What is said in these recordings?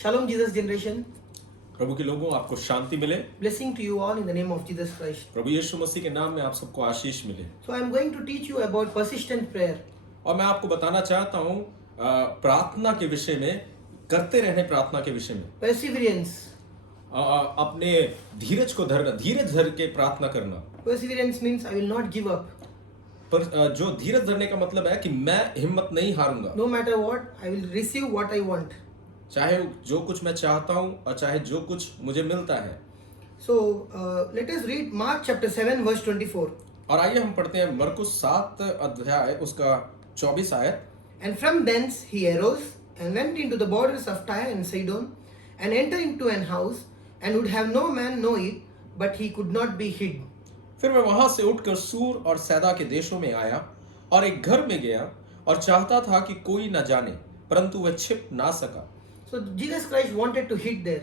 Shalom, Jesus generation. प्रभु के लोगों, आपको शांति मिले। Blessing to you all in the name of Jesus Christ. प्रभु यीशु मसीह के नाम में आप सबको आशीष मिले। So I am going to teach you about persistent prayer. और मैं आपको बताना चाहता हूँ प्रार्थना के विषय में, करते रहने प्रार्थना के विषय में। Perseverance. अपने धीरज को धरना, धीरज धर के प्रार्थना करना। Perseverance means I will not give up. पर जो धीरज धरने का मतलब है कि मैं हिम्मत नहीं हारूंगा। No matter what, I will receive what I want. चाहे जो कुछ मैं चाहता हूँ और चाहे जो कुछ मुझे मिलता है। So let us read Mark chapter 7 verse 24. और आइए हम पढ़ते हैं मरकुस 7 अध्याय उसका 24 आयत। And from thence he arose and went into the borders of Tyre and Sidon and entered into an house and would have no man know it, but he could not be hid. फिर वह वहां से उठकर सूर और सैदा के देशों में आया और एक घर में गया और चाहता था कि कोई न जाने, परंतु वह छिप ना सका। So Jesus Christ wanted to hid there.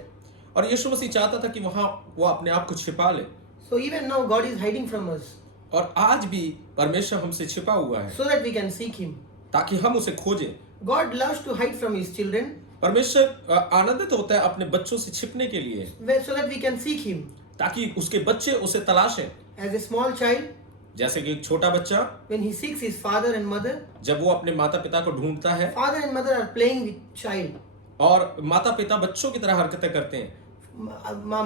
और यीशु मसीह चाहता था कि वहां वो अपने आप को छिपा ले। So even now God is hiding from us और आज भी परमेश्वर हमसे छिपा हुआ है so that we can seek him. ताकि हम उसे खोजें। God loves to hide from his children परमेश्वर आनंदित होता है अपने बच्चों से छिपने के लिए, so that we can seek him. ताकि उसके बच्चे उसे तलाशें। As a small child, जैसे कि एक छोटा बच्चा when he seeks his father and mother, जब वो अपने माता पिता को ढूंढता है father and mother are playing with child. और माता पिता बच्चों की तरह हरकतें करते हैं।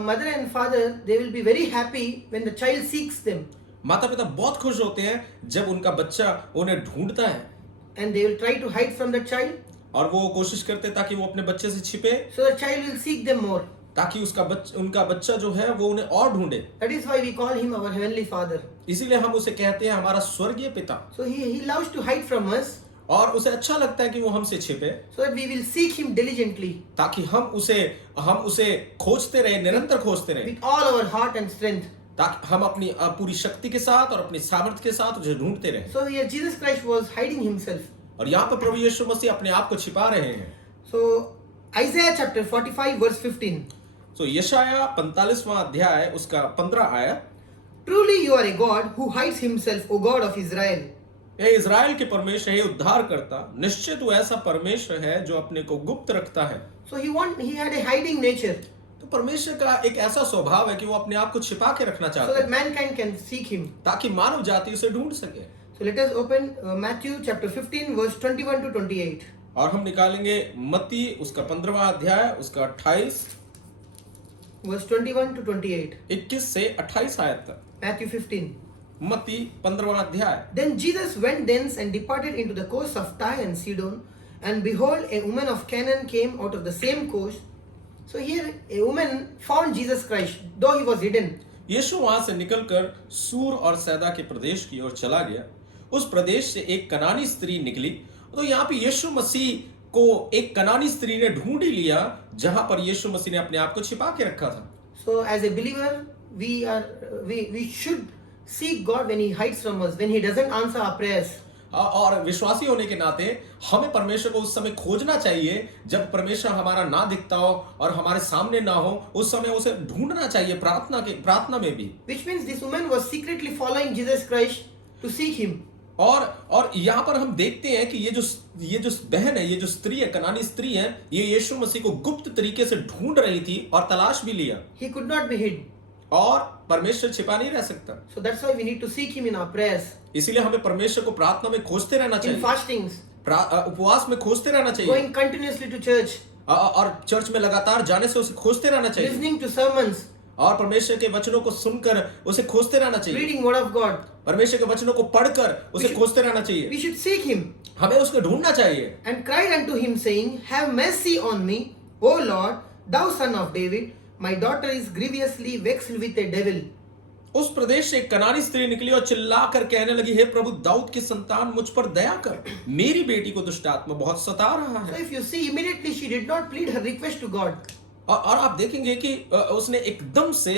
Mother and father, they will be very happy when the child seeks them, माता पिता बहुत खुश होते हैं जब उनका बच्चा उन्हें ढूंढता है and they will try to hide from the child, और वो कोशिश करते हैं ताकि वो अपने बच्चे से छिपे, so the child will seek them more. ताकि उनका बच्चा जो है वो उन्हें और ढूंढे। That is why we call him our heavenly father. इसीलिए हम उसे कहते हैं हमारा स्वर्गीय पिता। So he loves to hide from us और उसे अच्छा लगता है कि वो हमसे छिपे, so that we will seek him diligently ताकि हम उसे खोजते रहे, निरंतर खोजते रहे, with all our heart and strength. ताकि हम अपनी पूरी शक्ति के साथ और अपनी सामर्थ्य के साथ उसे ढूंढते रहे। So here Jesus Christ was hiding himself. और यहाँ पर प्रभु यीशु मसीह अपने आप को छिपा रहे हैं। So Isaiah chapter 45 verse 15. तो यशाया 45वां अध्याय उसका 15 आयत। Truly you are a God who hides himself, O God of Israel. हे इज़राइल के परमेश्वर, हे उद्धार करता, निश्चित वो ऐसा परमेश्वर है जो अपने को गुप्त रखता है। So he had a hiding nature तो परमेश्वर का एक ऐसा स्वभाव है कि वो अपने आप को छिपा के रखना so चाहता that है mankind can seek him. ताकि मानव जाति उसे ढूंढ सके। So let us open Matthew chapter 15 verse 21 to 28. और हम निकालेंगे मत्ती उसका 15वां अध्याय उसका 28 Verse 21 to 28. 21 से 28 आयत तक। Matthew 15. मत्ती 15वां अध्याय। Then Jesus went thence and departed into the coast of Tyre and Sidon, and behold, a woman of Canaan came out of the same coast. So here a woman found Jesus Christ, though he was hidden. यीशु वहां से निकलकर सूर और सैदा के प्रदेश की ओर चला गया। उस प्रदेश से एक कनानी स्त्री निकली। तो यहाँ पे यीशु मसीह को एक कनानी स्त्री ने ढूंढ ही लिया, जहां पर यीशु मसीह ने अपने आप को छिपा के रखा था। So as a believer, we should seek God when he hides from us, when he doesn't answer our prayers. और विश्वासी होने के नाते हमें परमेश्वर को उस समय खोजना चाहिए जब परमेश्वर हमारा ना दिखता हो और हमारे सामने ना हो, उस समय उसे ढूंढना चाहिए प्रार्थना में भी। Which means this woman was secretly following Jesus Christ to seek him. और यहाँ पर हम देखते हैं कि ये जो बहन है, ये जो स्त्री है, कनानी स्त्री है, ये यीशु मसीह को गुप्त तरीके से ढूंढ रही थी और तलाश भी लिया। He could not be hid. और परमेश्वर छिपा नहीं रह सकता। So that's why we need to seek him in our prayers, इसीलिए हमें परमेश्वर को प्रार्थना में खोजते रहना in चाहिए, fastings, उपवास में खोजते रहना चाहिए, going continuously to church, और चर्च में लगातार जाने से उसे खोजते रहना चाहिए, listening to sermons, और परमेश्वर के वचनों को सुनकर उसे खोजते रहना चाहिए, reading word of God. परमेश्वर के वचनों को पढ़कर उसे खोजते रहना चाहिए। We should seek him हमें उसको ढूंढना चाहिए। and cried unto him, saying, Have mercy on me, O Lord, thou son of David. My daughter is grievously vexed with a devil. उस प्रदेश से एक कनानी स्त्री निकली और चिल्लाकर कहने लगी, हे प्रभु दाऊद की संतान, मुझ पर दया कर, मेरी बेटी को दुष्ट आत्मा बहुत सता रहा So है। if you see, immediately she did not plead her request to God. और आप देखेंगे कि उसने एकदम से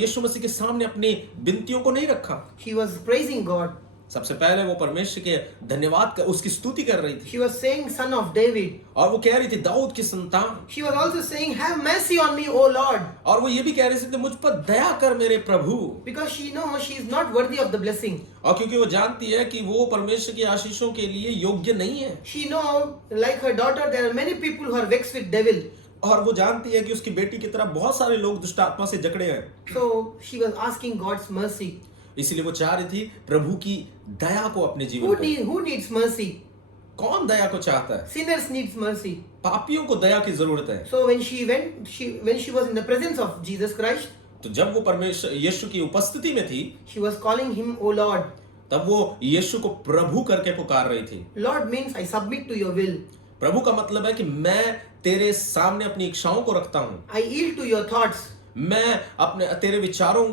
यीशु मसीह के सामने अपनी विनतियों को नहीं रखा। She was praising God. सबसे पहले वो परमेश्वर के धन्यवाद उसकी स्तुति कर रही थी She was saying, Son of David. और वो कह रही थी दाऊद की संतान। She was also saying, Have mercy on me, O Lord. और वो ये भी कह रही थी मुझ पर दया कर मेरे प्रभु। Because she knows she is not worthy of the blessing. और क्योंकि वो जानती है कि वो परमेश्वर की आशीषों के लिए योग्य नहीं है। She knows, like her daughter, there are many people who are vexed with devil. और वो जानती है कि उसकी बेटी की तरह बहुत सारे लोग दुष्ट आत्मा से जकड़े हैं, So she was asking God's mercy. इसीलिए वो चाह रही थी प्रभु की दया को अपने जीवन पर। Who needs mercy? कौन दया को चाहता है? Sinners needs mercy. पापियों को दया की जरूरत है। So when she was in the presence of Jesus Christ, तो जब वो परमेश्वर यीशु की उपस्थिति में थी, she was calling him, "O Lord." तब वो यीशु को प्रभु करके पुकार रही थी। Lord means I submit to your will. प्रभु का मतलब है कि मैं तेरे सामने अपनी इच्छाओं को रखता हूँ, I yield to your thoughts. मैं अपने तेरे विचारों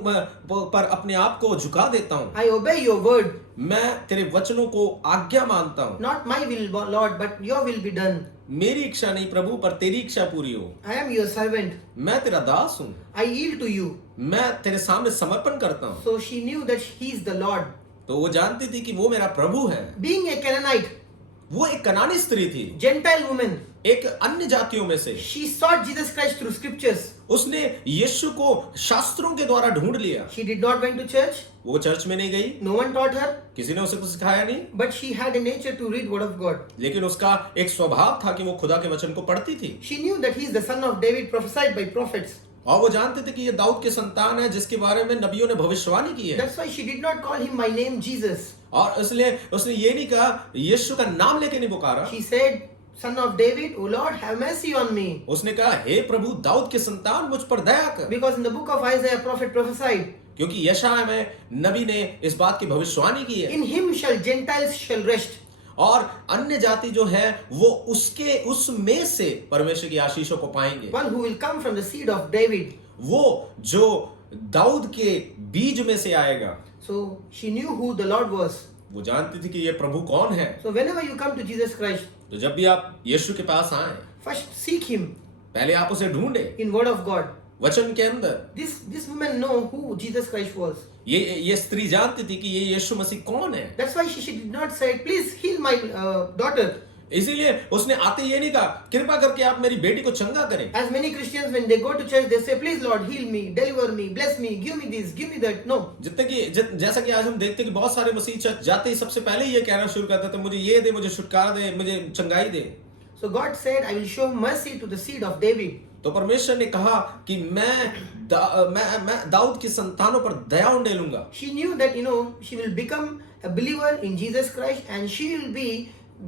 पर अपने आप को झुका देता हूँ, I obey your word. मैं तेरे वचनों को आज्ञा मानता हूँ। Not my will, Lord, but your will be done. मेरी इच्छा नहीं प्रभु, पर तेरी इच्छा पूरी हो। I am your servant. मैं तेरा दास हूँ, I yield to you. मैं तेरे सामने समर्पण करता हूँ। So she knew that he is the Lord. तो वो जानती थी कि वो मेरा प्रभु है। Being a Canaanite, वो एक कनानी स्त्री थी, Gentile woman, एक अन्य जातियों में से। she sought Jesus Christ through scriptures. उसने यीशु को शास्त्रों के द्वारा ढूंढ लिया। She did not went to church. वो चर्च में नहीं गई, No one taught her. किसी ने उसे कुछ सिखाया नहीं, But she had a nature to read word of God. लेकिन उसका एक स्वभाव था कि वो खुदा के वचन को पढ़ती थी। She knew that he is the son of David prophesied by prophets. और वो जानते थे कि ये दाऊद के संतान है जिसके बारे में नबियों ने भविष्यवाणी की है। That's why she did not call him by name Jesus. और इसलिए उसने ये नहीं कहा, यीशु का नाम लेके नहीं पुकारा। She said, "Son of David, O Lord, have mercy on me." उसने कहा, हे प्रभु दाऊद के संतान मुझ पर दया कर। Because in the book of Isaiah, prophet prophesied, क्योंकि यशायाह में नबी ने इस बात की भविष्यवाणी की है, "In him shall Gentiles shall rest." और अन्य जाति जो है वो उसमें से परमेश्वर की आशीषों को पाएंगे। One who will come from the seed of David. वो जो दाऊद के बीज में से आएगा। So she knew who the Lord was. वो जानती थी कि ये प्रभु कौन है। So whenever you come to Jesus Christ, तो जब भी आप यीशु के पास आए, first seek him पहले आप उसे ढूंढे in word of God. वचन के अंदर। This woman know who Jesus Christ was. ये स्त्री जानती थी कि ये यीशु मसीह कौन है। That's why she did not say, "Please heal my daughter." इसीलिए उसने आते ये नहीं कहा, कृपा करके आप मेरी बेटी को चंगा करें। As many Christians, when they go to church, they say, "Please Lord, heal me, deliver me, bless me, give me this, give me that." No. जैसा कि आज हम देखते हैं कि बहुत सारे मसीह चर्च जाते ही सबसे पहले ये कहना शुरू करते थे, मुझे ये दे, मुझे छुटकारा दे, मुझे चंगाई दे। So God said, "I will show mercy to the seed of David." तो परमेश्वर ने कहा कि मैं दाऊद की संतानों पर दया उंडेलूंगा। She knew that she will become a believer in Jesus Christ and she will be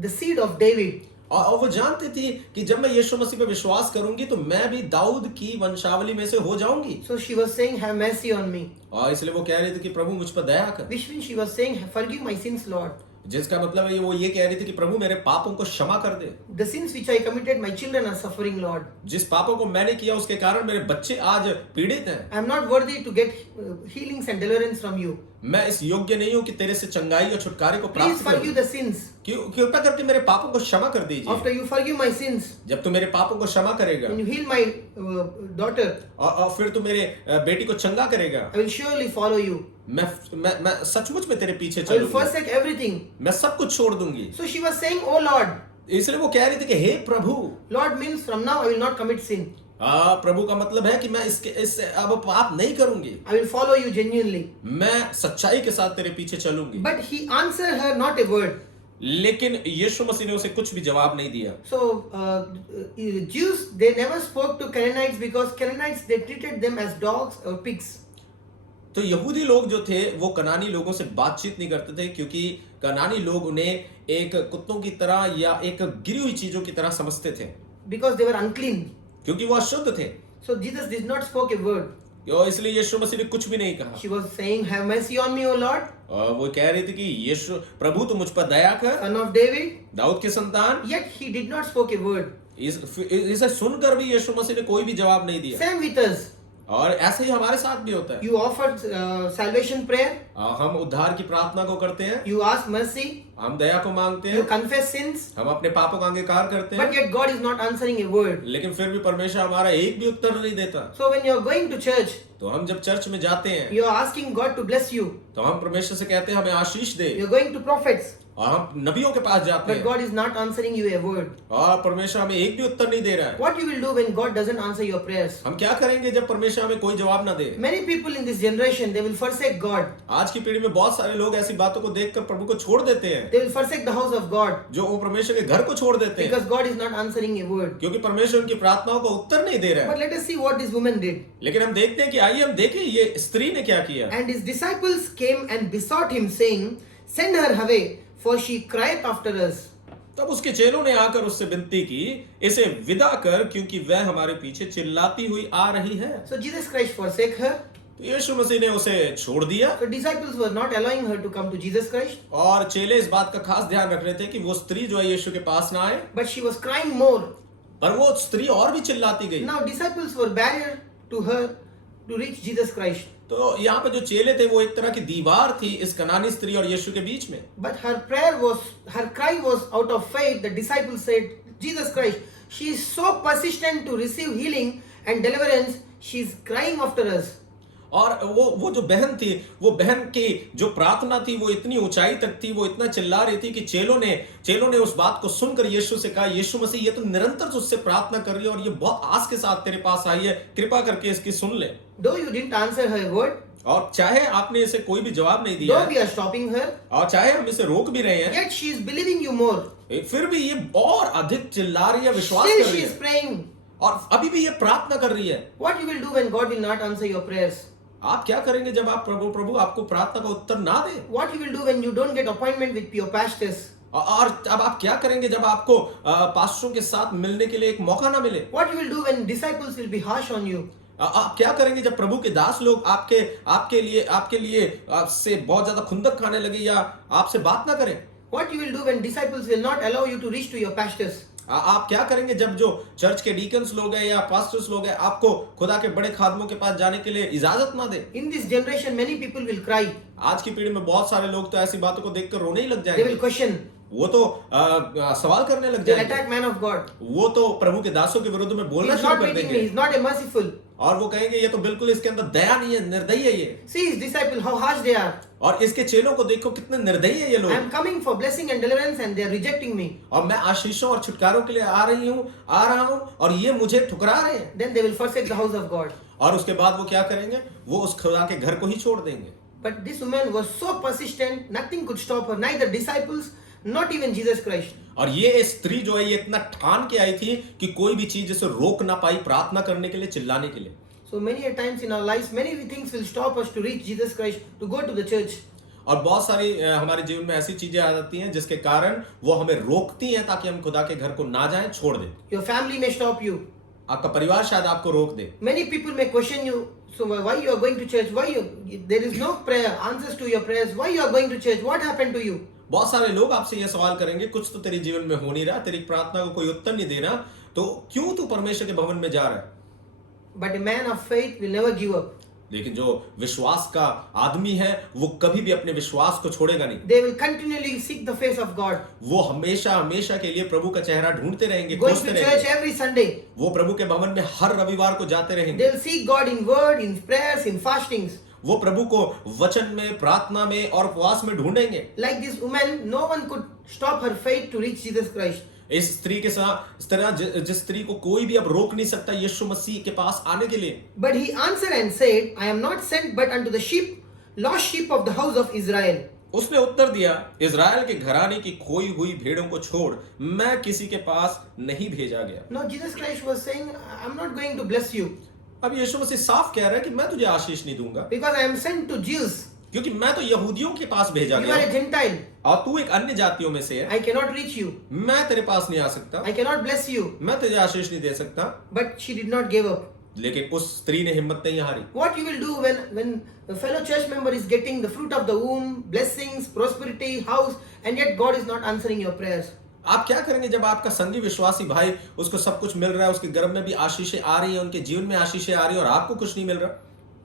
the seed of David. और वो जानती थी कि जब मैं यीशु मसीह पे विश्वास करूंगी तो मैं भी दाऊद की वंशावली में से हो जाऊंगी। So she was saying, "Have mercy on me." और इसलिए वो कह रही थी कि प्रभु मुझ पर दया कर। Which means she was saying, "Forgive my sins, Lord." जिसका मतलब है वो ये कह रही थी कि प्रभु मेरे पापों को क्षमा कर दे। The sins which I committed, my children are suffering, Lord. जिस पापों को मैंने किया उसके कारण मेरे बच्चे आज पीड़ित हैं। I am not worthy to get healings and deliverance from you. मैं इस योग्य नहीं हूँ कि तेरे से चंगाई और छुटकारे को Please प्राप्त forgive करूं। the sins. कृपया करके मेरे पापों को क्षमा कर दीजिए। After you forgive my sins, जब तू मेरे पापों को क्षमा करेगा when you heal my daughter, और फिर तू मेरे बेटी को चंगा करेगा, I will surely follow you. मैं सचमुच में तेरे पीछे I will चलूंगा, forsake everything. मैं सब कुछ छोड़ दूंगी। So she was saying, "Oh Lord." इसलिए वो कह रही थी कि हे प्रभु। Lord means from now I will not commit sin. प्रभु का मतलब है कि मैं इससे अब पाप नहीं करूंगी। I will follow you genuinely. मैं सच्चाई के साथ तेरे पीछे चलूंगी। But he answered her not a word. लेकिन यीशु मसीह ने उसे कुछ भी जवाब नहीं दिया। So Jews, they never spoke to Canaanites because Canaanites, they treated them as dogs or pigs. तो यहूदी लोग जो थे वो कनानी लोगों से बातचीत नहीं करते थे, क्योंकि कनानी लोग उन्हें एक कुत्तों की तरह या एक गिरी हुई चीजों की तरह समझते थे, Because they were unclean. क्योंकि वो अशुद्ध थे। So Jesus did not spoke a word. और इसलिए यीशु मसीह ने कुछ भी नहीं कहा। She was saying, "Have mercy on me, O Lord, और वो कह रही थी कि यीशु प्रभु तू मुझ पर दया कर, son of David." दाऊद के संतान। Yet he did not spoke a word. इसे सुनकर भी यीशु मसीह ने कोई भी जवाब नहीं दिया। Same with us. और ऐसे ही हमारे साथ भी होता है। You offered salvation prayer. हम उद्धार की प्रार्थना को करते हैं, You ask mercy. हम दया को मांगते You हैं, confess sins. हम अपने पापों का अंगीकार करते But हैं, yet God is not answering a word. लेकिन फिर भी परमेश्वर हमारा एक भी उत्तर नहीं देता। So when you are going to church, तो हम जब चर्च में जाते हैं you are asking God to bless you. तो हम परमेश्वर से कहते हैं हमें आशीष दे, You are going to prophets. और हम नबियों के पास जाते but हैं God is not answering you a word. और परमेश्वर हमें एक भी उत्तर नहीं दे रहा है। What you will do when God doesn't answer your prayers? हम क्या करेंगे जब परमेश्वर हमें कोई जवाब ना दे? Many people in this generation, they will forsake God. आज की पीढ़ी में बहुत सारे लोग ऐसी बातों को देखकर प्रभु को छोड़ देते हैं, They will forsake the house of God जो वो परमेश्वर के घर को छोड़ देते हैं, because God is not answering a word. क्योंकि परमेश्वर उनकी प्रार्थनाओं का उत्तर नहीं दे रहा है। But let us see what this woman did. लेकिन हम देखते हैं कि आइए हम देखें ये स्त्री ने क्या किया। And his disciples came and besought him, saying, Send her away, for she crieth after us. तब उसके चेलों ने आकर उससे विनती की, इसे विदा कर, क्योंकि वह हमारे पीछे चिल्लाती हुई आ रही है। So Jesus Christ forsake her. तो यीशु मसीह ने उसे छोड़ दिया So disciples were not allowing her to come to Jesus Christ, और चेले इस बात का खास ध्यान रख रहे थे कि वो स्त्री जो है यीशु के पास ना आए, but she was crying more. पर वो स्त्री और भी चिल्लाती गई। Now disciples were barrier to her to reach Jesus Christ. तो यहाँ पे जो चेले थे वो एक तरह की दीवार थी इस कनानी स्त्री और यीशु के बीच में। But her cry was out of faith. The disciples said, Jesus Christ, she is so persistent to receive healing and deliverance. She is crying after us. और वो जो बहन थी, वो बहन की जो प्रार्थना थी वो इतनी ऊंचाई तक थी, वो इतना चिल्ला रही थी कि चेलों ने उस बात को सुनकर यीशु से कहा, यीशु मसीह ये तो निरंतर तुझसे प्रार्थना कर रही है और ये बहुत आस के साथ तेरे पास आई है, कृपा करके इसकी सुन ले। Though you didn't answer her word, और चाहे आपने इसे कोई भी जवाब नहीं दिया though we are stopping her, और चाहे हम इसे रोक भी रहे हैं, yet she is believing you more. फिर भी ये और अधिक चिल्ला रही है, विश्वास Still कर she रही is है praying. और अभी भी ये प्रार्थना कर रही है। What you will do when God will not answer your prayers? आप क्या करेंगे जब आप प्रभु आपको प्रार्थना का उत्तर ना दे? What you will do when you don't get appointment with your pastors? और अब आप क्या करेंगे जब आपको पास्टरों के साथ मिलने के लिए एक मौका ना मिले? What you will do when disciples will be harsh on you? आप क्या करेंगे जब प्रभु के दास लोग आपके लिए आपसे बहुत ज्यादा खुंदक खाने लगे या आपसे बात ना करें? What you will do when disciples will not allow you to reach to your pastors? आप क्या करेंगे जब जो चर्च के डीकन्स लोग हैं या पास्टर्स लोग हैं आपको खुदा के बड़े खादमों के पास जाने के लिए इजाजत ना दे? In this generation, many people will cry. आज की पीढ़ी में बहुत सारे लोग तो ऐसी बातों को देखकर रोने ही लग They जाएंगे। will question. वो तो सवाल करने लग They will जाएंगे। attack man of God. वो तो प्रभु के दासों के विरुद्ध में He बोलना is शुरू not कर meeting me. देंगे He is not a merciful. और वो कहेंगे ये तो बिल्कुल इसके अंदर दया नहीं है, निर्दयी है ये। See his disciples, how harsh they are. और इसके चेलों को देखो कितने निर्दयी है ये I लोग। am coming for blessing and deliverance and they are rejecting me. और मैं आशीषों और छुटकारों के लिए आ रहा हूँ और ये मुझे ठुकरा रहे हैं। Then they will forsake the house of God. और उसके बाद वो क्या करेंगे? वो उस खुदा के घर को ही छोड़ देंगे। But this woman was so persistent, nothing could stop her, neither disciples, not even Jesus Christ. और ये स्त्री जो है ये इतना ठान के आई थी कि कोई भी चीज इसे रोक ना पाई प्रार्थना करने के लिए, चिल्लाने के लिए। So many a times in our lives, many things will stop us to reach Jesus Christ, to go to the church. और बहुत सारी हमारे जीवन में ऐसी चीजें आ जाती हैं जिसके कारण वो हमें रोकती हैं ताकि हम खुदा के घर को ना जाएं, छोड़ दें। Your family may stop you. आपका परिवार शायद आपको रोक दे। Many people may question you. So why you are going to church? There is no prayer, answers to your prayers. Why you are going to church? What happened to you? बहुत सारे लोग आपसे ये सवाल करेंगे, कुछ तो तेरे जीवन में हो नहीं रहा, तेरी प्रार्थना को कोई उत्तर नहीं देना, तो क्यों तू परमेश्वर के भवन में जा रहा है? But a man of faith will never give up. लेकिन जो विश्वास का आदमी है वो कभी भी अपने विश्वास को छोड़ेगा नहीं। They will continually seek the face of God. वो हमेशा के लिए प्रभु का चेहरा ढूंढते रहेंगे, Going खोजते to church रहेंगे। every Sunday. वो प्रभु के भवन में हर रविवार को जाते रहेंगे। They'll seek God in word, in prayers, in fastings. वो प्रभु को वचन में, प्रार्थना में और उपवास में ढूंढेंगे। Like this woman, no one could stop her faith to reach Jesus Christ. इस स्त्री के साथ इस तरह जिस स्त्री को कोई भी अब रोक नहीं सकता यीशु मसीह के पास आने के लिए। But he answered and said, I am not sent but unto the lost sheep of the house of Israel. उसने उत्तर दिया, इज़राइल के घराने की खोई हुई भेड़ों को छोड़ मैं किसी के पास नहीं भेजा गया। Now Jesus Christ was saying, I am not going to bless you अब यीशु मसीह साफ कह रहा है कि मैं तुझे आशीष नहीं दूंगा, because I am sent to Jews. क्योंकि मैं तो यहूदियों के पास भेजा You are a गया Gentile. और तू एक अन्य जातियों में से है। I cannot reach you. मैं तेरे पास नहीं आ सकता, I cannot bless you. मैं तुझे आशीष नहीं दे सकता। But she did not give up. लेकिन उस स्त्री ने हिम्मत नहीं हारी। What you will do when a fellow church member is getting the fruit of the womb, blessings, prosperity, house, and yet God is not answering your prayers? आप क्या करेंगे जब आपका संगी विश्वासी भाई उसको सब कुछ मिल रहा है, उसके गर्भ में भी आशीषें आ रही है, उनके जीवन में आशीषें आ रही है और आपको कुछ नहीं मिल रहा?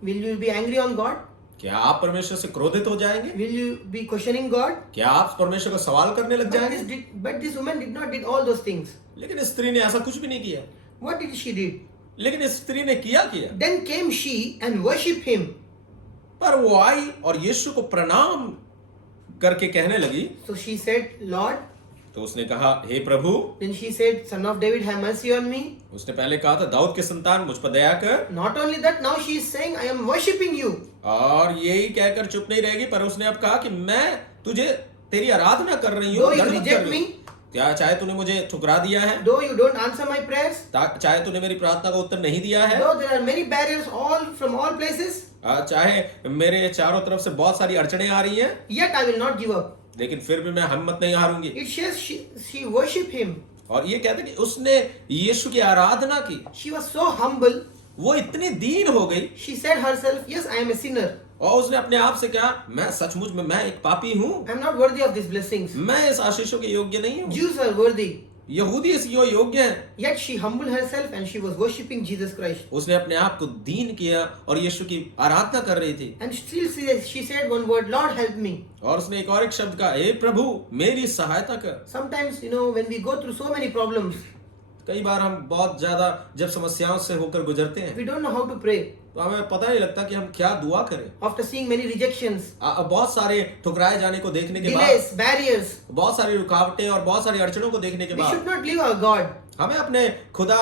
Will you be angry on God? क्या आप परमेश्वर से क्रोधित हो जाएंगे? Will you be questioning God? क्या आप परमेश्वर को सवाल करने लग जाएंगे? But this woman did not did all those things. लेकिन इस स्त्री ने ऐसा कुछ भी नहीं किया। What did she did? लेकिन इस स्त्री ने किया। Then came she and worshipped him. पर वो आई और यीशु को प्रणाम करके कहने लगी, So she said, Lord. तो उसने कहा, हे प्रभु। Then she said, Son of David, have mercy on me. उसने पहले कहा था, दाऊद के संतान मुझ पर दया कर। Not only that, now she is saying, I am worshipping you. और यही कहकर चुप नहीं रहेगी, पर उसने अब कहा कि मैं तुझे तेरी आराधना कर रही हूँ, Though you दंडवत कर reject रही हूँ। me, क्या चाहे तूने मुझे ठुकरा दिया है, though you don't answer my prayers, चाहे तूने मेरी प्रार्थना का उत्तर नहीं दिया है, though there are many barriers all from all places, चाहे मेरे चारों तरफ से बहुत सारी अड़चने आ रही हैं, yet I will not give up. लेकिन फिर भी मैं हिम्मत नहीं हारूंगी। It says she worshiped him. और ये कहते कि उसने यीशु की आराधना की। She was so humble. वो इतनी दीन हो गई। She said herself, yes, I am a sinner. और उसने अपने आप से कहा, मैं सचमुच में मैं एक पापी हूँ। I am not worthy of these blessings. मैं इस आशीषों के योग्य नहीं हूँ। Jews are worthy. यहूदी इस योग्य हैं। Yet she humbled herself and she was worshipping Jesus Christ. उसने अपने आप को दीन किया और यीशु की आराधना कर रही थी। And still she said one word, Lord help me. और उसने एक और एक शब्द कहा, हे प्रभु मेरी सहायता कर। Sometimes, when we go through so many problems, कई बार हम बहुत ज्यादा जब समस्याओं से होकर गुजरते हैं, we don't know how to pray. तो हमें पता नहीं लगता कि हम क्या दुआ करें। After seeing many rejections, बहुत सारे ठुकराए जाने को देखने के बाद, delays, barriers, बहुत सारी रुकावटें और बहुत सारी अड़चनों को देखने के we should बाद, not leave our God. हमें अपने खुदा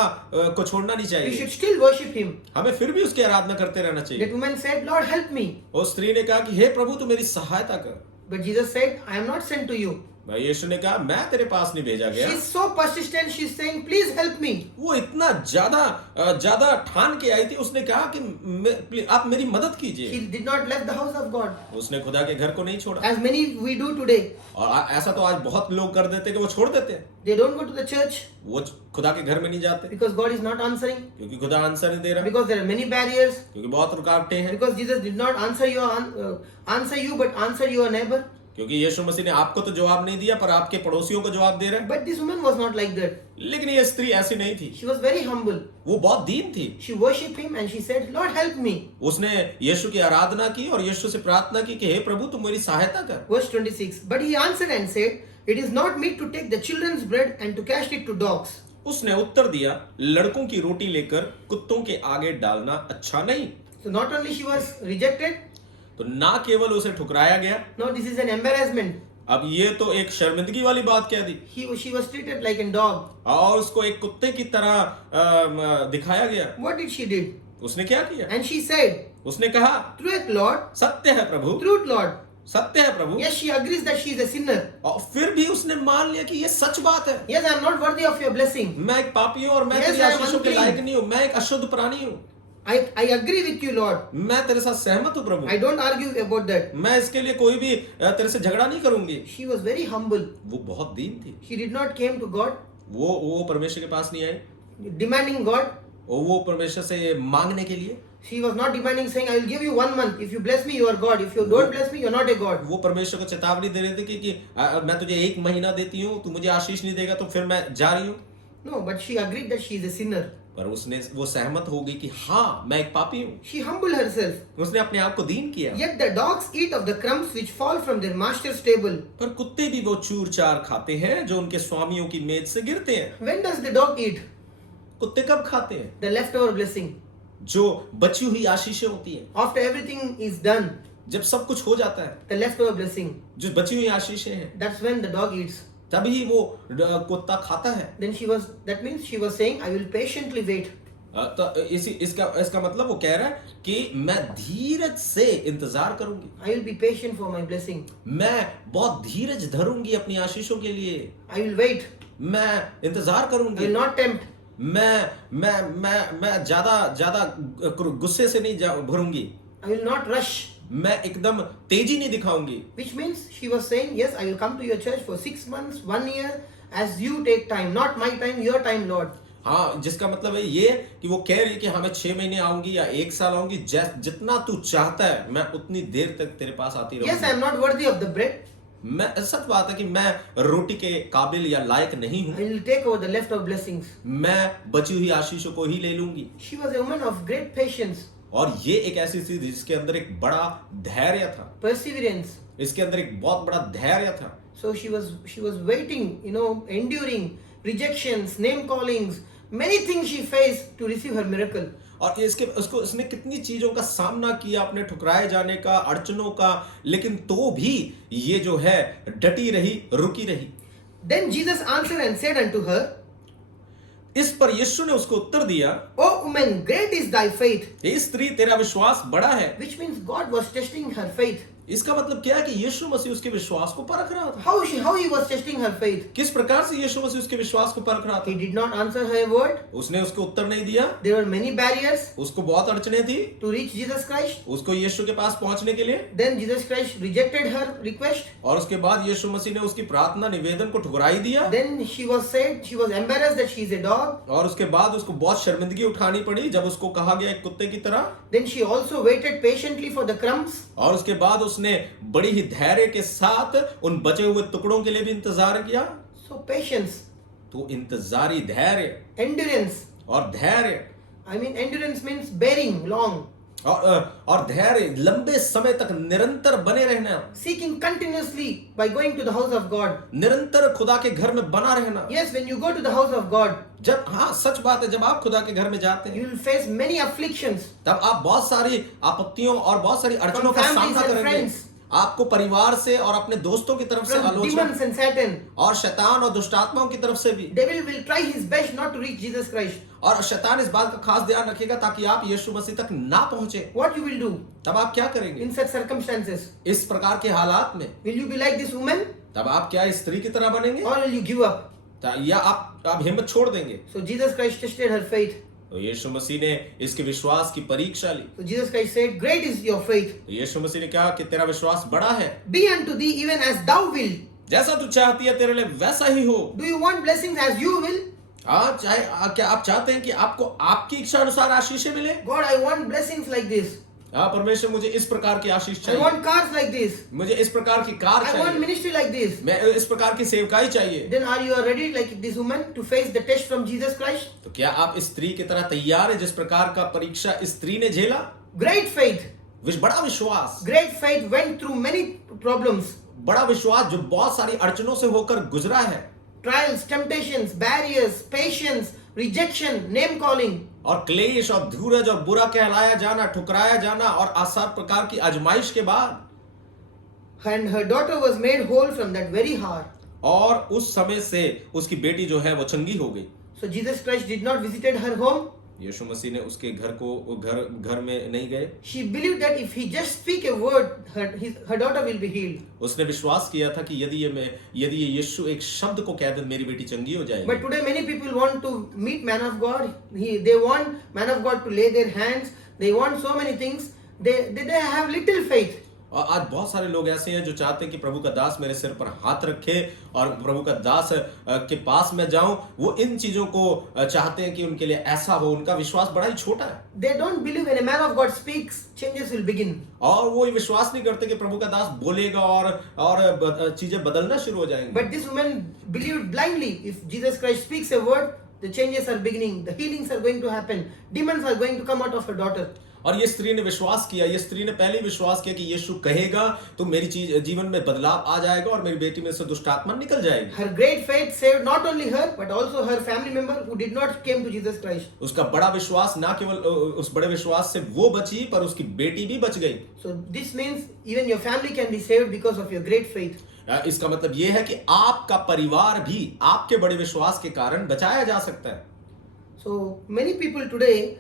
को छोड़ना नहीं We चाहिए। should still worship Him. हमें फिर भी उसकी आराधना करते रहना That चाहिए। woman said, Lord help me. उस स्त्री ने कहा कि हे प्रभु तू मेरी सहायता कर। But Jesus said, I am not sent to you. भाई यीशु ने कहा, मैं तेरे पास नहीं भेजा गया। She is so persistent, she is saying, please help me. वो इतना ज्यादा ठान के आई थी, उसने कहा कि आप मेरी मदद कीजिए। She did not leave the house of God. उसने खुदा के घर को नहीं छोड़ा। As many we do today. और ऐसा तो आज बहुत लोग कर देते कि वो छोड़ देते हैं। They don't go to the church वो खुदा के घर में नहीं जाते, because God is not answering. क्योंकि खुदा आंसर नहीं दे रहा, Because there are many barriers. क्योंकि बहुत रुकावटें हैं, Because Jesus did not answer you, but answer your neighbor. क्योंकि यीशु मसीह ने आपको तो जवाब नहीं दिया पर आपके पड़ोसियों को जवाब दे रहा है। But this woman was not like that. लेकिन ये स्त्री ऐसी नहीं थी, She was very humble. वो बहुत दीन थी। She worshipped Him and she said, Lord help me. उसने यीशु की आराधना की और यीशु से प्रार्थना की कि हे प्रभु तू मेरी सहायता कर। Verse 26. But he answered and said, it is not meet to take the children's bread and to cast it to dogs. उसने उत्तर दिया, लड़कों की रोटी लेकर कुत्तों के आगे डालना अच्छा नहीं। So not only she was rejected, तो ना केवल उसे ठुकराया गया, no, this is an embarrassment. अब ये तो एक शर्मिंदगी वाली बात कह दी She was treated like a dog. और उसको एक कुत्ते की तरह दिखाया गया। What did she did? उसने क्या किया? And she said, उसने कहा, truth, Lord. सत्य है प्रभु, Truth, Lord. सत्य है प्रभु। Yes, she agrees that she is a sinner. और फिर भी उसने मान लिया कि ये सच बात है। Yes, I am not worthy of your blessing. मैं एक पापी हूँ और मैं Yes, तेरी I am आशीषों के unclean. लायक नहीं हूँ, मैं एक अशुद्ध प्राणी हूँ। I agree with you, Lord. मैं तेरे साथ सहमत हूँ प्रभु। I don't argue about that. मैं इसके लिए कोई भी तेरे से झगड़ा नहीं करूंगी। She was very humble. वो बहुत दीन थी। She did not came to God वो परमेश्वर के पास नहीं आई, demanding God. और वो परमेश्वर से मांगने के लिए, She was not demanding saying, I will give you 1 month. If you bless me, you are God. If you don't bless me, you are not a God. वो परमेश्वर को चेतावनी दे रहे थे कि मैं तुझे 1 महीना देती हूँ, तू मुझे आशीष नहीं देगा तो फिर मैं जा रही हूँ। No, but she agreed that she is a sinner. पर वो सहमत हो गई कि हाँ मैं एक पापी हूँ। She humbled herself. उसने अपने आप को दीन किया। Yet the dogs eat of the crumbs which fall from their master's table. पर कुत्ते भी वो चूर चार खाते हैं जो उनके स्वामियों की मेज से गिरते हैं। When does the dog eat? कुत्ते कब खाते हैं? The leftover blessing. जो बची हुई आशीषें होती हैं, After everything is done, जब सब कुछ हो जाता है, the leftover blessing. जो बची हुई आशीषें हैं, That's when the dog eats. तभी वो कुत्ता खाता है। Then that means she was saying, I will patiently wait. तो इसका मतलब वो कह रहा है कि मैं धीरज से इंतजार करूंगी। I will be patient for my blessing. मैं बहुत धीरज धरूंगी अपनी आशीषों के लिए। I will wait. मैं इंतजार I करूंगी। will not tempt. मैं ज्यादा गुस्से से नहीं भरूंगी। I will not rush. मैं एकदम तेजी नहीं दिखाऊंगी। Which means she was saying, yes, I will come to your church for 6 months, 1 year, as you take time, not my time, your time, Lord. हाँ, जिसका मतलब है ये कि वो कह रही कि हाँ मैं 6 महीने आऊंगी या 1 साल आऊंगी, जितना तू चाहता है मैं उतनी देर तक तेरे पास आती रहूंगी। Yes, I am not worthy of the bread. मैं सच बात है कि मैं रोटी के काबिल या लायक नहीं हूँ। I will take over the leftover blessings. मैं बची हुई आशीषों को ही ले लूंगी। She was a woman of great patience, और ये एक ऐसी चीज थी जिसके अंदर एक बड़ा धैर्य था। perseverance. इसके अंदर एक बहुत बड़ा धैर्य था। So she was waiting, enduring rejections, name callings, many things she faced to receive her miracle. और इसके उसको उसने कितनी चीजों का सामना किया, अपने ठुकराए जाने का, अड़चनों का, लेकिन तो भी ये जो है डटी रही, रुकी रही। Then Jesus answered and said unto her, इस पर यीशु ने उसको उत्तर दिया, O woman, great is thy faith. हे स्त्री, तेरा विश्वास बड़ा है। Which means God was testing her faith. इसका मतलब क्या है कि यीशु मसीह उसके विश्वास को परख रहा था। How he was testing her faith? किस प्रकार से यीशु मसीह उसके विश्वास को परख रहा था? He did not answer her a word. उसने उसको उत्तर नहीं दिया। There were many barriers उसको बहुत अड़चने थी to reach Jesus Christ. उसको यीशु के पास पहुंचने के लिए। Then Jesus Christ rejected her request. और उसके बाद यीशु मसीह ने उसकी प्रार्थना निवेदन को ठुकराई दिया। Then she was embarrassed that she is a dog. और उसके बाद उसको बहुत शर्मिंदगी उठानी पड़ी जब उसको कहा गया एक कुत्ते की तरह। Then she also waited patiently for the crumbs. और उसके बाद उसने बड़ी ही धैर्य के साथ उन बचे हुए टुकड़ों के लिए भी इंतजार किया। So patience, तो इंतजारी धैर्य endurance. और धैर्य, I mean endurance means bearing long. और धैर्य लंबे समय तक निरंतर बने रहना, Seeking continuously by going to the house of God. निरंतर खुदा के घर में बना रहना। Yes, when you go to the house of God, जब हाँ सच बात है, जब आप खुदा के घर में जाते हैं you will face many afflictions तब आप बहुत सारी आपत्तियों और बहुत सारी अड़चनों का families सामना and करेंगे। friends. आपको परिवार से और अपने दोस्तों की तरफ से from आलोचना demons and Satan. और शैतान और दुष्टात्माओं की तरफ से भी। Devil will try his best not to reach Jesus Christ. और शैतान इस बात का खास ध्यान रखेगा ताकि आप यीशु मसीह तक ना पहुंचे। What you will do तब आप क्या करेंगे in such circumstances? इस प्रकार के हालात में? Will you be like this woman तब आप क्या इस स्त्री की तरह बनेंगे or will you give up? या आप हिम्मत छोड़ देंगे? So Jesus Christ tested her faith. तो यीशु मसीह ने इसके विश्वास की परीक्षा ली। So Jesus Christ said, great is your faith. तो यीशु मसीह ने कहा कि तेरा विश्वास बड़ा है, Be unto thee even as thou wilt. जैसा तू चाहती है तेरे लिए वैसा ही हो। Do you want blessings as you will? क्या आप चाहते हैं कि आपको आपकी इच्छा अनुसार आशीषें मिले? God, I want blessings like this. परमेश्वर मुझे इस प्रकार की आशीष I चाहिए, want cars like this. मुझे इस प्रकार की कार I want चाहिए, ministry like this. मैं इस प्रकार की सेवकाई चाहिए। Then are you ready like this woman to face the test from Jesus Christ? तो क्या आप इस स्त्री की तरह तैयार है जिस प्रकार का परीक्षा इस स्त्री ने झेला? Great faith. बड़ा विश्वास, Great faith went through many problems. बड़ा विश्वास जो बहुत सारी अड़चनों से होकर गुजरा है। Trials, temptations, barriers, patience, rejection, name calling. और क्लेश और धूरज और बुरा कहलाया जाना, ठुकराया जाना और आसार प्रकार की आजमाइश के बाद And her daughter was made whole from that very hour. और उस समय से उसकी बेटी जो है वो चंगी हो गई। So Jesus Christ did not visited her home. यीशु मसीह ने उसके घर में नहीं गए। She believed that if he just speak a word, her daughter will be healed. उसने विश्वास किया था कि यदि ये यीशु एक शब्द को कह दे मेरी बेटी चंगी हो जाएगी। But today many people want to meet man of God. They want man of God to lay their hands. They want so many things. They have little faith. और आज बहुत सारे लोग ऐसे हैं जो चाहते हैं कि प्रभु का दास मेरे सिर पर हाथ रखे और प्रभु का दास के पास में जाऊं। वो इन चीजों को चाहते हैं कि उनके लिए ऐसा हो। उनका विश्वास बड़ा ही छोटा है। They don't believe when a man of God speaks, changes will begin. और वो ये विश्वास नहीं करते कि प्रभु का दास बोलेगा और चीजें बदलना शुरू हो जाएंगी। But this woman believed blindly. If Jesus Christ speaks a word, the changes are beginning. The healings are going to happen. Demons are going to come out of her daughter. और ये स्त्री ने विश्वास किया। ये स्त्री ने पहले ही विश्वास किया कि यीशु कहेगा तो मेरी जीवन में बदलाव आ जाएगा और मेरी बेटी में से दुष्ट आत्मा निकल जाएगी। Her great faith saved not only her but also her family member who did not came to Jesus Christ. उसका बड़ा विश्वास ना केवल उस बड़े विश्वास से वो बची पर उसकी बेटी भी बच गई। So this means even your family can be saved because of your great faith. इसका मतलब ये है कि आपका परिवार भी आपके बड़े विश्वास के कारण बचाया जा सकता है। So many people today,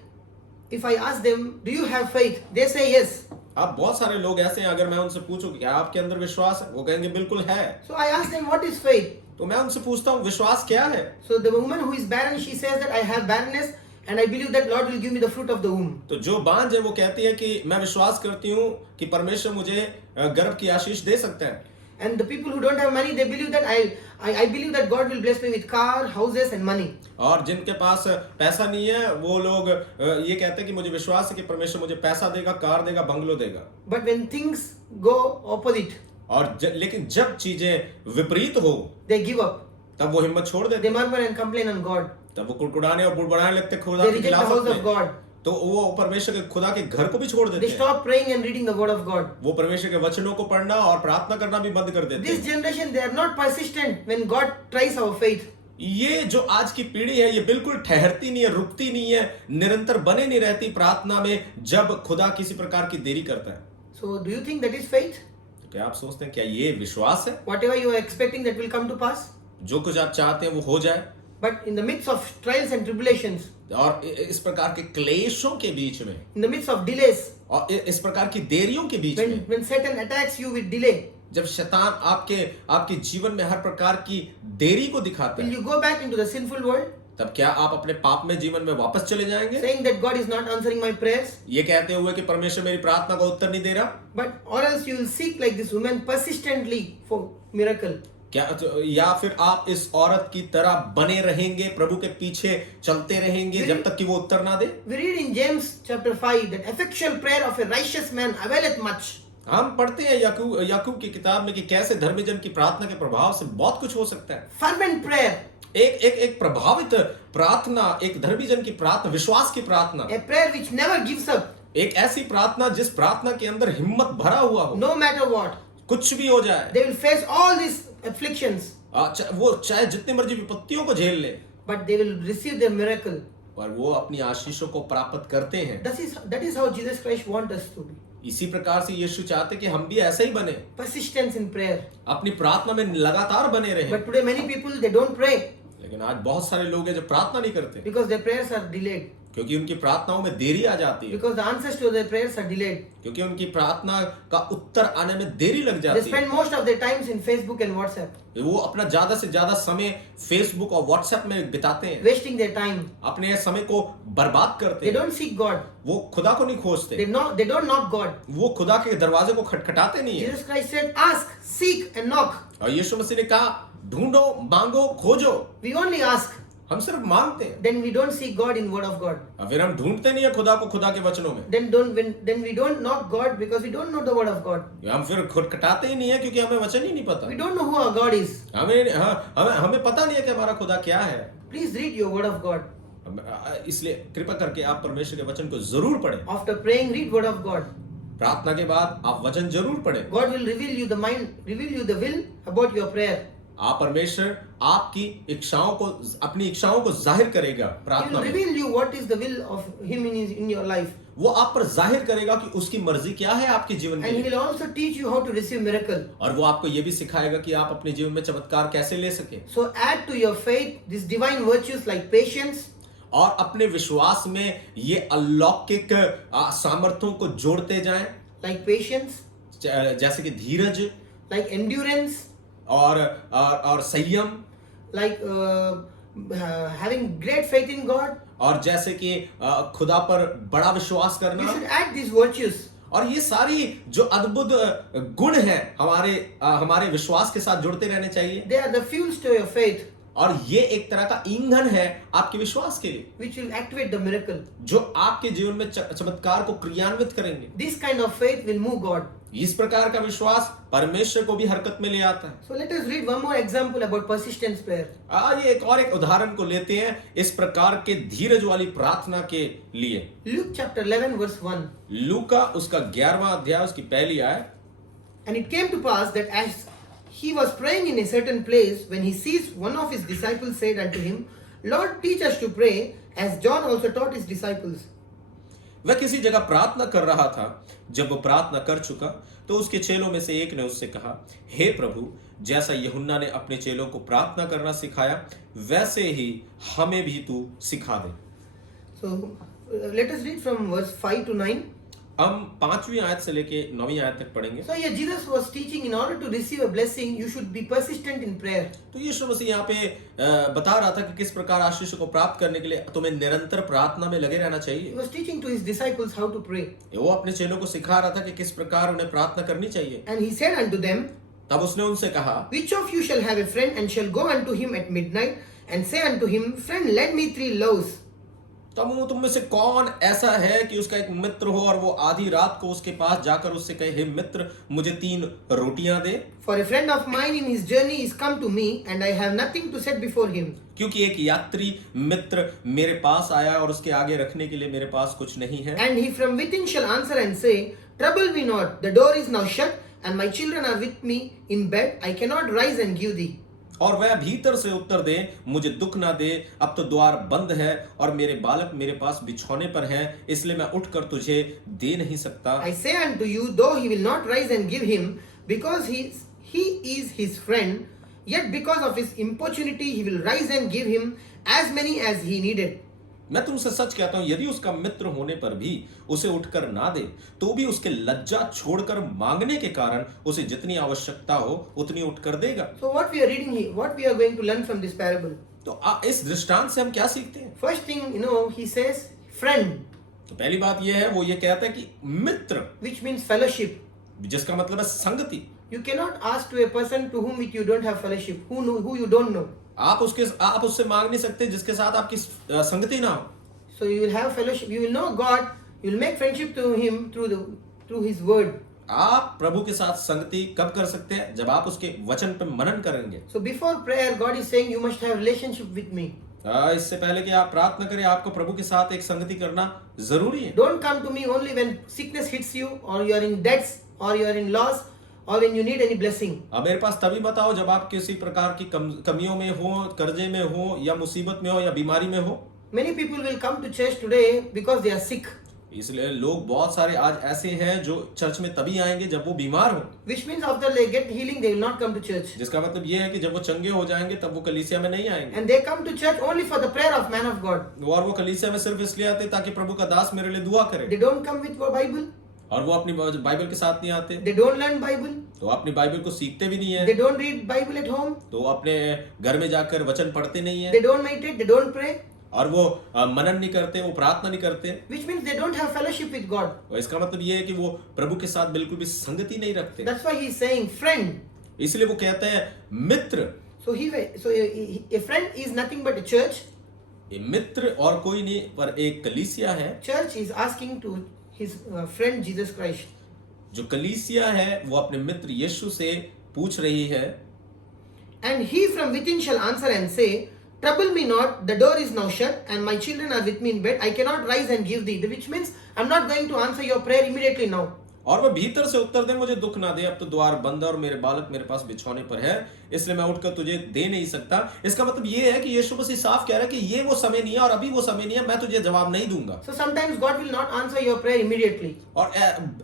if I ask them, do you have faith? They say yes. अब बहुत सारे लोग ऐसे हैं, अगर मैं उनसे पूछूं कि क्या आपके अंदर विश्वास है, वो कहेंगे बिल्कुल है। So I ask them, what is faith? तो मैं उनसे पूछता हूँ विश्वास क्या है? So the woman who is barren, she says that I have barrenness and I believe that Lord will give me the fruit of the womb. तो जो बांझ है वो कहती है कि मैं विश्वास करती हूँ कि परमेश्वर मुझे गर्भ की आशीष दे सकता है। And the people who don't have money, they believe that I believe that God will bless me with car, houses and money. और जिनके पास पैसा नहीं है वो लोग ये कहते हैं कि मुझे विश्वास है कि परमेश्वर मुझे पैसा देगा, कार देगा, बंगलो देगा। But when things go opposite, और लेकिन जब चीजें विपरीत हो they give up. तब वो हिम्मत छोड़ देते, They murmur and complain on God. तब वो कुड़कुड़ाने और बुड़बुड़ाने लगते खुदा They के reject the खिलाफ house of अपने। God. तो वो परमेश्वर के खुदा के घर को भी छोड़ They देते हैं। stop praying and reading the word of God. वो परमेश्वर के वचनों को पढ़ना और प्रार्थना करना भी बंद कर देते This हैं। generation, they are not persistent when God tries our faith. ये जो आज की पीढ़ी है ये बिल्कुल ठहरती नहीं है, रुकती नहीं है, निरंतर बने नहीं रहती प्रार्थना में जब खुदा किसी प्रकार की देरी करता है। So, do you think that is faith? तो क्या आप सोचते हैं क्या ये विश्वास है? Whatever you are expecting that will come to pass? जो कुछ आप चाहते हैं वो हो जाए, But in the midst of trials and tribulations, और इस प्रकार के क्लेशों के बीच में in the midst of delays, और इस प्रकार की देरियों के बीच में when Satan attacks you with delay, जब शैतान आपके जीवन में हर प्रकार की देरी को दिखाता will है, you go back into the sinful world, तब क्या आप अपने पाप में जीवन में वापस चले जाएंगे, saying that God is not answering my prayers? ये कहते हुए कि परमेश्वर मेरी प्रार्थना का उत्तर नहीं दे रहा? But or else you will seek like this woman persistently for miracle. क्या या फिर आप इस औरत की तरह बने रहेंगे, प्रभु के पीछे चलते रहेंगे जब तक कि वो उत्तर ना दे? We read in James chapter 5 that effectual prayer of a righteous man availeth much. हम पढ़ते हैं याकूब की किताब में कि कैसे धर्मीजन की प्रार्थना के प्रभाव से बहुत कुछ हो सकता है। Fervent prayer, एक प्रभावित प्रार्थना, एक धर्मीजन की प्रार्थना, विश्वास की प्रार्थना, a prayer which never gives up, एक ऐसी प्रार्थना जिस प्रार्थना के अंदर हिम्मत भरा हुआ हो, no matter what. कुछ भी हो जाए, They will face all these afflictions, वो चाहे जितनी मर्जी विपत्तियों को झेल ले, but they will receive their miracle. और वो अपनी आशीषों को प्राप्त करते हैं। That is how Jesus Christ wants us to be. इसी प्रकार से यीशु चाहते कि हम भी ऐसे ही बने, Persistence in prayer. अपनी प्रार्थना में लगातार बने रहें। But today many people they don't pray लेकिन आज बहुत सारे लोग हैं जो प्रार्थना नहीं करते, because their prayers are delayed. क्योंकि उनकी प्रार्थनाओं में देरी आ जाती है, Because the answers to their prayers are delayed. क्योंकि उनकी प्रार्थना का उत्तर आने में देरी लग They जाती है। spend most of their times in Facebook and WhatsApp, वो अपना ज्यादा से ज्यादा समय फेसबुक और व्हाट्सएप में बिताते हैं, wasting their time. अपने समय को बर्बाद करते They हैं। don't seek God. वो खुदा को नहीं खोजते, They don't knock God. वो खुदा के दरवाजे को खटखटाते नहीं है। Jesus Christ said, "Ask, seek, and knock." और यीशु मसीह ने कहा ढूंढो, मांगो, खोजो। We only ask. हम सिर्फ मांगते हैं, Then we don't seek God in Word of God. और फिर हम ढूंढते नहीं है खुदा को खुदा के वचनों में। Then we don't knock God because we don't know the Word of God. हम फिर खटखटाते ही नहीं है क्योंकि हमें वचन ही नहीं पता। We don't know who our God is. हमें पता नहीं है कि हमारा खुदा क्या है। Please read your Word of God. इसलिए कृपा करके आप परमेश्वर के वचन को जरूर पढ़ें। After praying, read Word of God. प्रार्थना के बाद आप वचन जरूर पढ़ें। God will reveal you the mind, reveal you the will about your prayer. आप परमेश्वर आपकी अपनी इच्छाओं को जाहिर करेगा He प्रार्थना will में। reveal you what is the will of Him in your life. वो आप पर जाहिर करेगा कि उसकी मर्जी क्या है आपके जीवन And He में, will also teach you how to receive miracle. और वो आपको ये भी सिखाएगा कि आप अपने जीवन में चमत्कार कैसे ले सके, So add to your faith these divine virtues like patience, और अपने विश्वास में ये अलौकिक सामर्थ्यों को जोड़ते जाएं, like patience, जैसे कि धीरज like endurance, और संयम, like having great faith in God. और जैसे कि खुदा पर बड़ा विश्वास You करना। should add these virtues. और ये सारी जो अद्भुत गुण हैं हमारे विश्वास के साथ जुड़ते रहने चाहिए, They are the fuels to your faith, और ये एक तरह का ईंधन है आपके विश्वास के लिए, which will activate the miracle. जो आपके जीवन में चमत्कार को क्रियान्वित करेंगे। This kind of faith will move God. इस प्रकार का विश्वास परमेश्वर को भी हरकत में ले आता है। So let us read one more example about persistence prayer. आइए एक उदाहरण को लेते हैं इस प्रकार के धीरज वाली प्रार्थना के लिए। Luke chapter 11 verse 1. लूका उसका 11वां अध्याय उसकी पहली आयत। And it came to pass that as he was praying in a certain place, when he ceased, one of his disciples said unto him, Lord, teach us to pray, as John also taught his disciples. वह किसी जगह प्रार्थना कर रहा था। जब वो प्रार्थना कर चुका तो उसके चेलों में से एक ने उससे कहा, हे प्रभु, जैसा यूहन्ना ने अपने चेलों को प्रार्थना करना सिखाया, वैसे ही हमें भी तू सिखा दे। So let us read from verse 5 to 9. हम 5वीं आयत से लेके 9वीं आयत तक पढ़ेंगे। So here Jesus was teaching, in order to receive a blessing, you should be persistent in prayer. तो यीशु मसीह यहाँ पे बता रहा था कि किस प्रकार आशीष को प्राप्त करने के लिए तुम्हें निरंतर प्रार्थना में लगे रहना He चाहिए। was teaching to his disciples how to pray. वो अपने चेलों को सिखा रहा था कि किस प्रकार उन्हें प्रार्थना करनी चाहिए। And he said unto them, तब उसने उनसे कहा, Which of you shall have a friend and shall go unto him at midnight and say unto him, Friend, lend me 3 loaves. तब वो तुम में से कौन ऐसा है कि उसका एक मित्र हो और वो आधी रात को उसके पास जाकर उससे कहे, हे मित्र, मुझे 3 रोटियां दे। For a friend of mine in his journey is come to me, and I have nothing to set before him. क्योंकि एक यात्री मित्र मेरे पास आया और उसके आगे रखने के लिए मेरे पास कुछ नहीं है। And he from within shall answer and say, Trouble me not, the door is now shut, and my children are with me in bed, I cannot rise and give thee. और वह भीतर से उत्तर दे, मुझे दुख ना दे, अब तो द्वार बंद है और मेरे बालक मेरे पास बिछौने पर हैं, इसलिए मैं उठकर तुझे दे नहीं सकता। I say unto you, though he will not rise and give him, because he is his friend, yet because of his importunity he will rise and give him as many as he needed. मैं तुमसे सच कहता हूं, यदि उसका मित्र होने पर भी उसे उठकर ना दे, तो भी उसके लज्जा छोड़कर मांगने के कारण उसे जितनी आवश्यकता हो उतनी उठकर देगा। So what we are reading here, what we are going to learn from this parable? तो इस दृष्टांत से हम क्या सीखते हैं? First thing, he says friend, तो पहली बात यह है, वो ये कहता है कि मित्र, which means fellowship. जिसका मतलब है संगति। You cannot ask to a person to whom you don't have fellowship, who you don't know. आप उससे मांग नहीं सकते जिसके साथ आपकी संगति ना हो। So you will have fellowship, you will know God, you will make friendship to him through his word. आप प्रभु के साथ संगति कब कर सकते हैं? जब आप उसके वचन पर मनन करेंगे। So before prayer, God is saying you must have relationship with me. इससे पहले कि आप प्रार्थना करें, आपको प्रभु के साथ एक संगति करना जरूरी है। Don't come to me only when sickness hits you, or you are in debts, or you are in loss, or when you need any blessing. अब मेरे पास तभी बताओ जब आप किसी प्रकार की कमियों में हो, कर्जे में हो, या मुसीबत में हो, या बीमारी में हो। Many people will come to church today because they are sick, इसलिए लोग बहुत सारे आज ऐसे हैं जो चर्च में तभी आएंगे जब वो बीमार हो। which means after they get healing, they will not come to church. जिसका मतलब ये है कि जब वो चंगे हो जाएंगे तब वो कलीसिया में नहीं आएंगे। And they come to church only for the prayer of man of God. और वो कलीसिया में सिर्फ इसलिए आते ताकि प्रभु का दास मेरे लिए दुआ करे। They don't come with Bible. और वो अपनी बाइबल के साथ नहीं आते, They don't learn Bible. तो अपनी बाइबल को सीखते भी नहीं है, They don't read Bible at home. तो अपने घर में जाकर वचन पढ़ते नहीं है, They don't meditate. They don't pray. और वो मनन नहीं करते, वो प्रार्थना नहीं करते। Which means they don't have fellowship with God. और इसका मतलब ये है कि वो प्रभु के साथ बिल्कुल भी संगति नहीं रखते। That's why he is saying friend. इसलिए वो कहते हैं मित्र। So a friend is nothing but a church. ये मित्र और कोई नहीं पर एक कलीसिया है। Church is asking to his friend Jesus Christ. जो कलीसिया है वो अपने मित्र यीशु से पूछ रही है। And he from within shall answer and say, trouble me not, the door is now shut, and my children are with me in bed. I cannot rise and give thee. Which means I'm not going to answer your prayer immediately now. और वह भीतर से उत्तर दे, मुझे दुख ना दे, अब तो द्वार बंद है और मेरे बालक मेरे पास बिछौने पर है, इसलिए मैं उठकर तुझे दे नहीं सकता। इसका मतलब ये है कि यीशु मसीह साफ कह रहा है कि ये वो समय नहीं है और अभी वो समय नहीं है, मैं तुझे जवाब नहीं दूंगा। So sometimes God will not answer your prayer immediately. और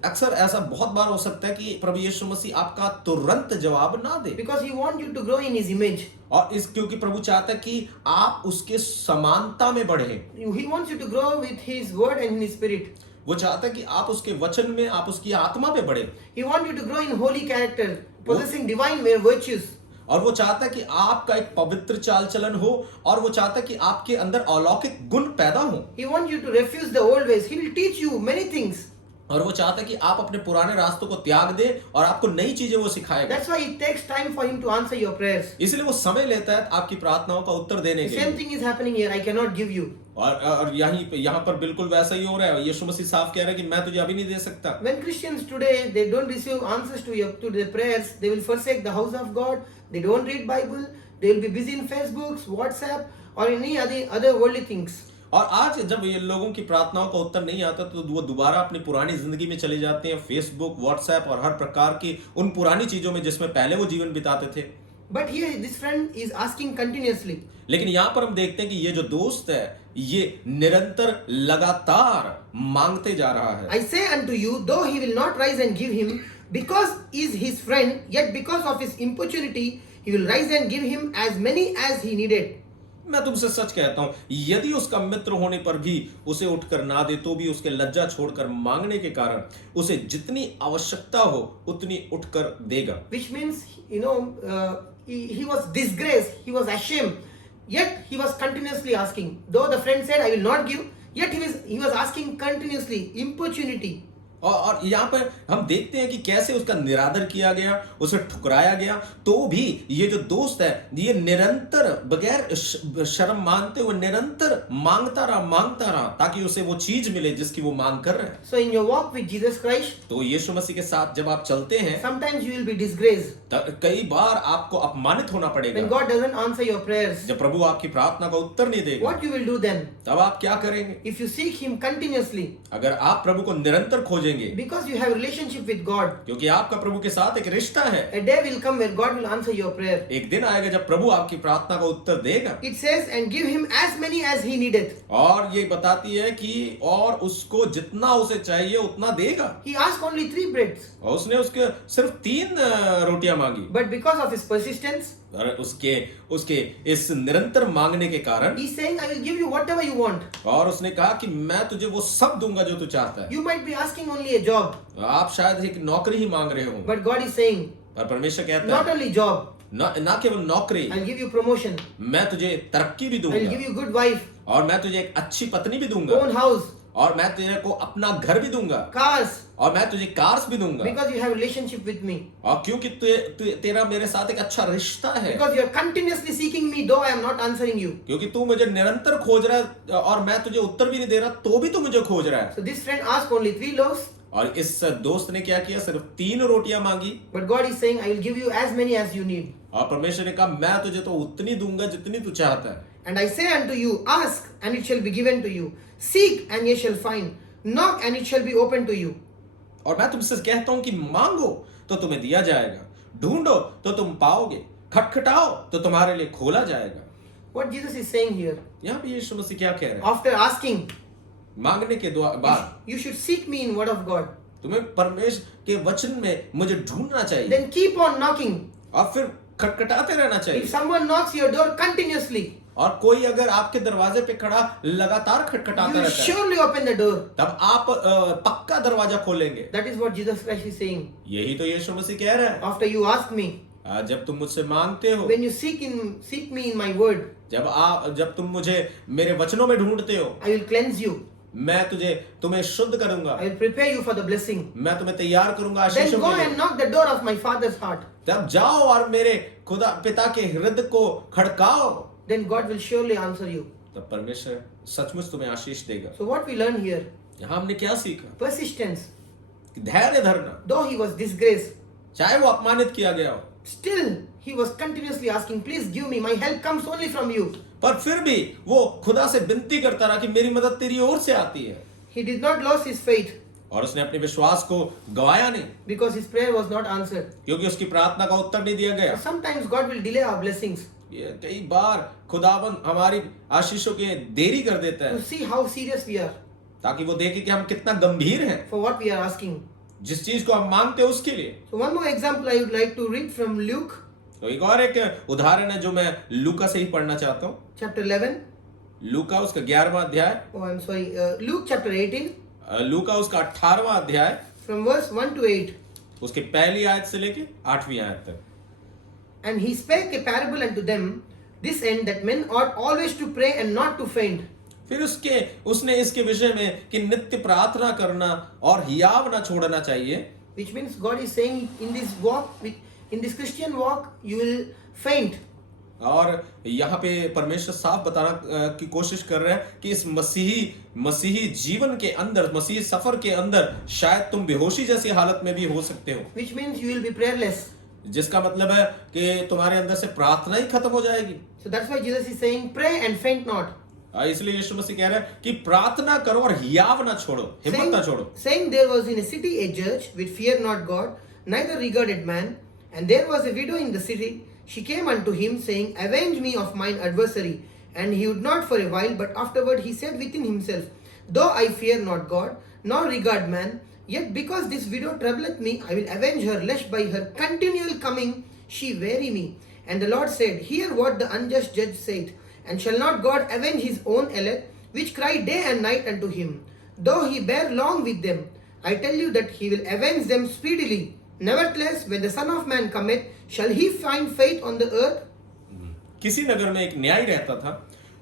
अक्सर ऐसा बहुत बार हो सकता है कि प्रभु यीशु मसीह आपका तुरंत जवाब ना दे, Because he wants you to grow in his image. और क्योंकि प्रभु चाहता है कि आप उसके समानता में बढ़े। He wants you to grow with his word and in his spirit. वो चाहता है कि आप उसके वचन में, आप उसकी आत्मा में बढ़े। He wants you to grow in holy character, possessing divine virtues. और वो चाहता है कि आपका एक पवित्र चाल चलन हो, और वो चाहता है कि आपके अंदर अलौकिक गुण पैदा हो। He wants you to refuse the old ways. He will teach you many things. और वो चाहता है कि आप अपने पुराने रास्तों को त्याग दे और आपको नई चीजें वो सिखाएगा। That's why it takes time for him to answer your prayers. इसलिए वो समय लेता है आपकी प्रार्थनाओं का उत्तर देने The के same लिए। thing is happening here. I cannot give you. और यहाँ पर बिल्कुल वैसा ही हो रहा है। यीशु मसीह साफ कह रहा है कि मैं तुझे अभी नहीं दे सकता। When Christians today they don't receive answers to their prayers, they will forsake the house of God. They don't read Bible. They will be busy in Facebook, WhatsApp, or any other worldly things. और आज जब ये लोगों की प्रार्थनाओं का उत्तर नहीं आता तो वो दोबारा अपनी पुरानी जिंदगी में चले जाते हैं, फेसबुक, व्हाट्सएप और हर प्रकार की उन पुरानी चीजों में जिसमें पहले वो जीवन बिताते थे। But here this friend is asking continuously. लेकिन यहाँ पर हम देखते हैं कि ये जो दोस्त है ये निरंतर लगातार मांगते जा रहा है। I say unto you, though he will not rise and give him, because he is his friend, yet because of his importunity, he will rise and give him as many as he needed. मैं तुमसे सच कहता हूं, यदि उसका मित्र होने पर भी उसे उठकर ना दे, तो भी उसके लज्जा छोड़कर मांगने के कारण उसे जितनी आवश्यकता हो उतनी उठकर देगा। Which means, he was disgraced, he was ashamed, yet he was continuously asking. Though the friend said, I will not give, yet he was asking continuously, importunity. और यहाँ पर हम देखते हैं कि कैसे उसका निरादर किया गया, उसे ठुकराया गया, तो भी ये जो दोस्त है ये निरंतर बगैर शर्म मानते हुए निरंतर मांगता रहा ताकि उसे वो चीज मिले जिसकी वो मांग कर रहा है। So in your walk with Jesus Christ, तो यीशु मसीह के साथ जब आप चलते हैं, sometimes you will be disgraced कई बार आपको अपमानित होना when पड़ेगा। God doesn't answer your prayers. जब प्रभु आपकी प्रार्थना का उत्तर नहीं देगा, What you will do then? तब आप क्या करेंगे? If you seek him continuously, अगर आप प्रभु को निरंतर खोजेंगे, खोजेंगे, Because you have relationship with God. क्योंकि आपका प्रभु के साथ एक रिश्ता है। A day will come where God will answer your prayer. एक दिन आएगा जब प्रभु आपकी प्रार्थना का उत्तर देगा। It says, and give him as many as he needeth. और ये बताती है कि और उसको जितना उसे चाहिए उतना देगा। He asked only 3 breads. और उसने उसके सिर्फ 3 रोटियां मांगी, But because of his persistence, और उसके इस निरंतर मांगने के कारण he's saying, I will give you whatever you want. और उसने कहा कि मैं तुझे वो सब दूंगा जो तू चाहता है। You might be asking only a job. आप शायद एक नौकरी ही मांग रहे हो, But God is saying, पर परमेश्वर कहता not है only job, ना केवल नौकरी, I'll give you promotion. मैं तुझे तरक्की भी I'll give दूंगा, you good wife, और मैं तुझे एक अच्छी पत्नी भी दूंगा, own house, और मैं तेरे को अपना घर भी दूंगा, cars. और मैं तुझे कार्स भी दूंगा। Because you have relationship with me. और क्योंकि तेरा मेरे साथ एक अच्छा रिश्ता है, Because you are continuously seeking me, though I am not answering you. क्योंकि तू मुझे निरंतर खोज रहा है और मैं तुझे उत्तर भी नहीं दे रहा, तो भी तू मुझे खोज रहा है। So this friend asked only 3 loaves. और इस दोस्त ने क्या किया, सिर्फ 3 रोटियां मांगी, But God is saying, I will give you as many as you need. और परमेश्वर ने कहा मैं तुझे तो उतनी दूंगा जितनी तू चाहता है। And I say unto you, ask, and it shall be given to you. Seek, and ye shall find. Knock, and it shall be opened to you. और मैं तुमसे कहता हूं कि मांगो तो तुम्हें दिया जाएगा, ढूंढो तो तुम पाओगे, खटखटाओ तो तुम्हारे लिए खोला जाएगा। What Jesus is saying here, यहाँ पे यीशु मसीह क्या कह रहे हैं? after asking, मांगने के बाद you should seek me in word of God. तुम्हें परमेश्वर के वचन में मुझे ढूंढना चाहिए, Then keep on knocking. और फिर खटखटाते रहना If चाहिए। someone knocks your door continuously, और कोई अगर आपके दरवाजे पे खड़ा लगातार you खटखटाता will रहता है, surely open the door. तब आप पक्का दरवाजा खोलेंगे। That is what Jesus Christ is saying. यही तो यीशु मसीह कह रहा है। After you ask me, जब तुम मुझसे मांगते हो, when you seek me in my word, जब तुम मुझे मेरे वचनों में ढूंढते हो, I will cleanse you. मैं तुम्हें शुद्ध करूंगा, I will prepare you for the blessing. मैं तुम्हें तैयार करूंगा Then आशीषों go के लिए। and knock the door of my Father's heart. तब जाओ और मेरे खुदा पिता के हृदय को खड़काओ, Then God will surely answer you. तब परमेश्वर सचमुच तुम्हें आशीष देगा। So what we learn here, यहाँ हमने क्या सीखा? persistence. कि धैर्य धरना, Though he was disgraced, चाहे वो अपमानित किया गया हो, still he was continuously asking, please give me, my help comes only from you. पर फिर भी वो खुदा से विनती करता रहा कि मेरी मदद तेरी ओर से आती है। He did not lose his faith और उसने अपने विश्वास को गवाया नहीं, because his prayer was not answered. क्योंकि उसकी प्रार्थना का उत्तर नहीं दिया गया। Sometimes God will delay our blessings ये कई बार खुदावन हमारी आशीषों के देरी कर देता है, to see how serious we are ताकि वो देखे कि हम कितना गंभीर हैं for what we are asking. जिस चीज को हम मांगते हैं उसके लिए। So one more example I would like to read from Luke तो एक और एक उदाहरण है जो मैं लूका से ही पढ़ना चाहता हूँ। chapter 11. लूका उसका 11वां अध्याय, Oh, I'm sorry. Luke chapter 18 लूका उसका 18वां अध्याय, from verse 1 to 8. उसके पहली आयत से लेके 8वीं आयत तक। And he spake a parable unto them, this end that men ought always to pray and not to faint. फिर उसने इसके विषय में कि नित्य प्रार्थना करना और हियाव ना छोड़ना चाहिए, Which means God is saying in this walk, in this Christian walk, you will faint. और यहाँ पे परमेश्वर साफ बताना की कोशिश कर रहे हैं कि इस मसीही जीवन के अंदर, मसीही सफर के अंदर शायद तुम बेहोशी जैसी हालत में भी हो सकते हो, Which means you will be prayerless. जिसका मतलब है कि तुम्हारे अंदर से प्रार्थना ही खत्म हो जाएगी। So that's why Jesus is saying, pray and faint not. इसलिए यीशु मसीह कह रहे हैं कि प्रार्थना करो और हियाव ना छोड़ो, हिम्मत ना छोड़ो। Saying there was in a city a judge which feared not God, neither regarded man, and there was a widow in the city. She came unto him, saying, avenge me of mine adversary. And he would not for a while, but afterward he said within himself, though I fear not God, nor regard man, yet because this widow troubleth me, I will avenge her, lest by her continual coming she weary me. And the Lord said, hear what the unjust judge saith, and shall not God avenge his own elect, which cry day and night unto him, though he bear long with them? I tell you that he will avenge them speedily. Nevertheless, when the Son of Man cometh, shall he find faith on the earth? किसी नगर में एक न्यायी रहता था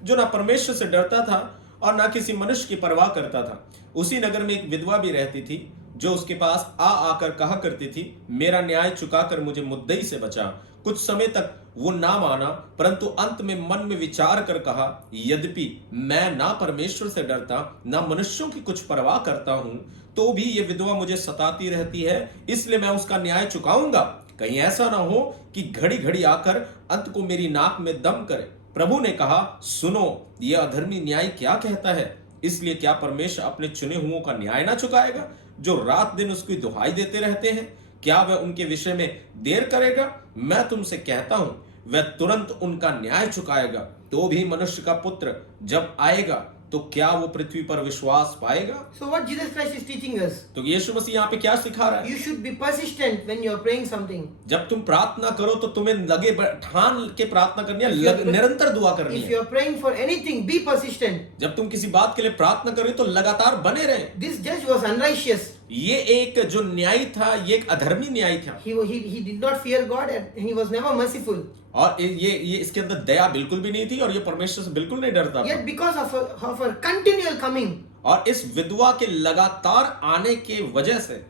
जो ना परमेश्वर से डरता था और ना किसी मनुष्य की परवाह करता था। उसी नगर में एक विधवा भी रहती थी जो उसके पास आकर कहा करती थी, मेरा न्याय चुकाकर मुझे मुद्दई से बचा। कुछ समय तक वो ना माना, परंतु अंत में मन में विचार कर कहा, यद्यपि मैं ना परमेश्वर से डरता ना मनुष्यों की कुछ परवाह करता हूं, तो भी ये विधवा मुझे सताती रहती है, इसलिए मैं उसका न्याय चुकाऊंगा। कहीं ऐसा ना हो कि घड़ी घड़ी आकर अंत को मेरी नाक में दम करे। प्रभु ने कहा, सुनो, ये अधर्मी न्याय क्या कहता है। इसलिए क्या परमेश्वर अपने चुने हुओं का न्याय ना चुकाएगा जो रात दिन उसकी दुहाई देते रहते हैं? क्या वह उनके विषय में देर करेगा? मैं तुमसे कहता हूं वह तुरंत उनका न्याय चुकाएगा। तो भी मनुष्य का पुत्र जब आएगा तो क्या वो पृथ्वी पर विश्वास पाएगा? So what Jesus Christ is teaching us? तो यीशु मसीह यहाँ पे क्या सिखा रहा है? You should be persistent when you are praying something. जब तुम प्रार्थना करो तो तुम्हें लगे ठान के प्रार्थना करनी है, निरंतर दुआ करनी If है। you are praying for anything, be persistent. जब तुम किसी बात के लिए प्रार्थना कर रहे हो तो लगातार बने रहे। This judge was unrighteous. ये एक जो न्याय था, ये एक अधर्मी न्याय था। He did not fear God and he was never merciful. और ये इसके अंदर दया बिल्कुल भी नहीं थी और ये परमेश्वर से बिल्कुल नहीं डरता था। Yet because of her continual coming, और इस विधवा के लगातार आने के वजह से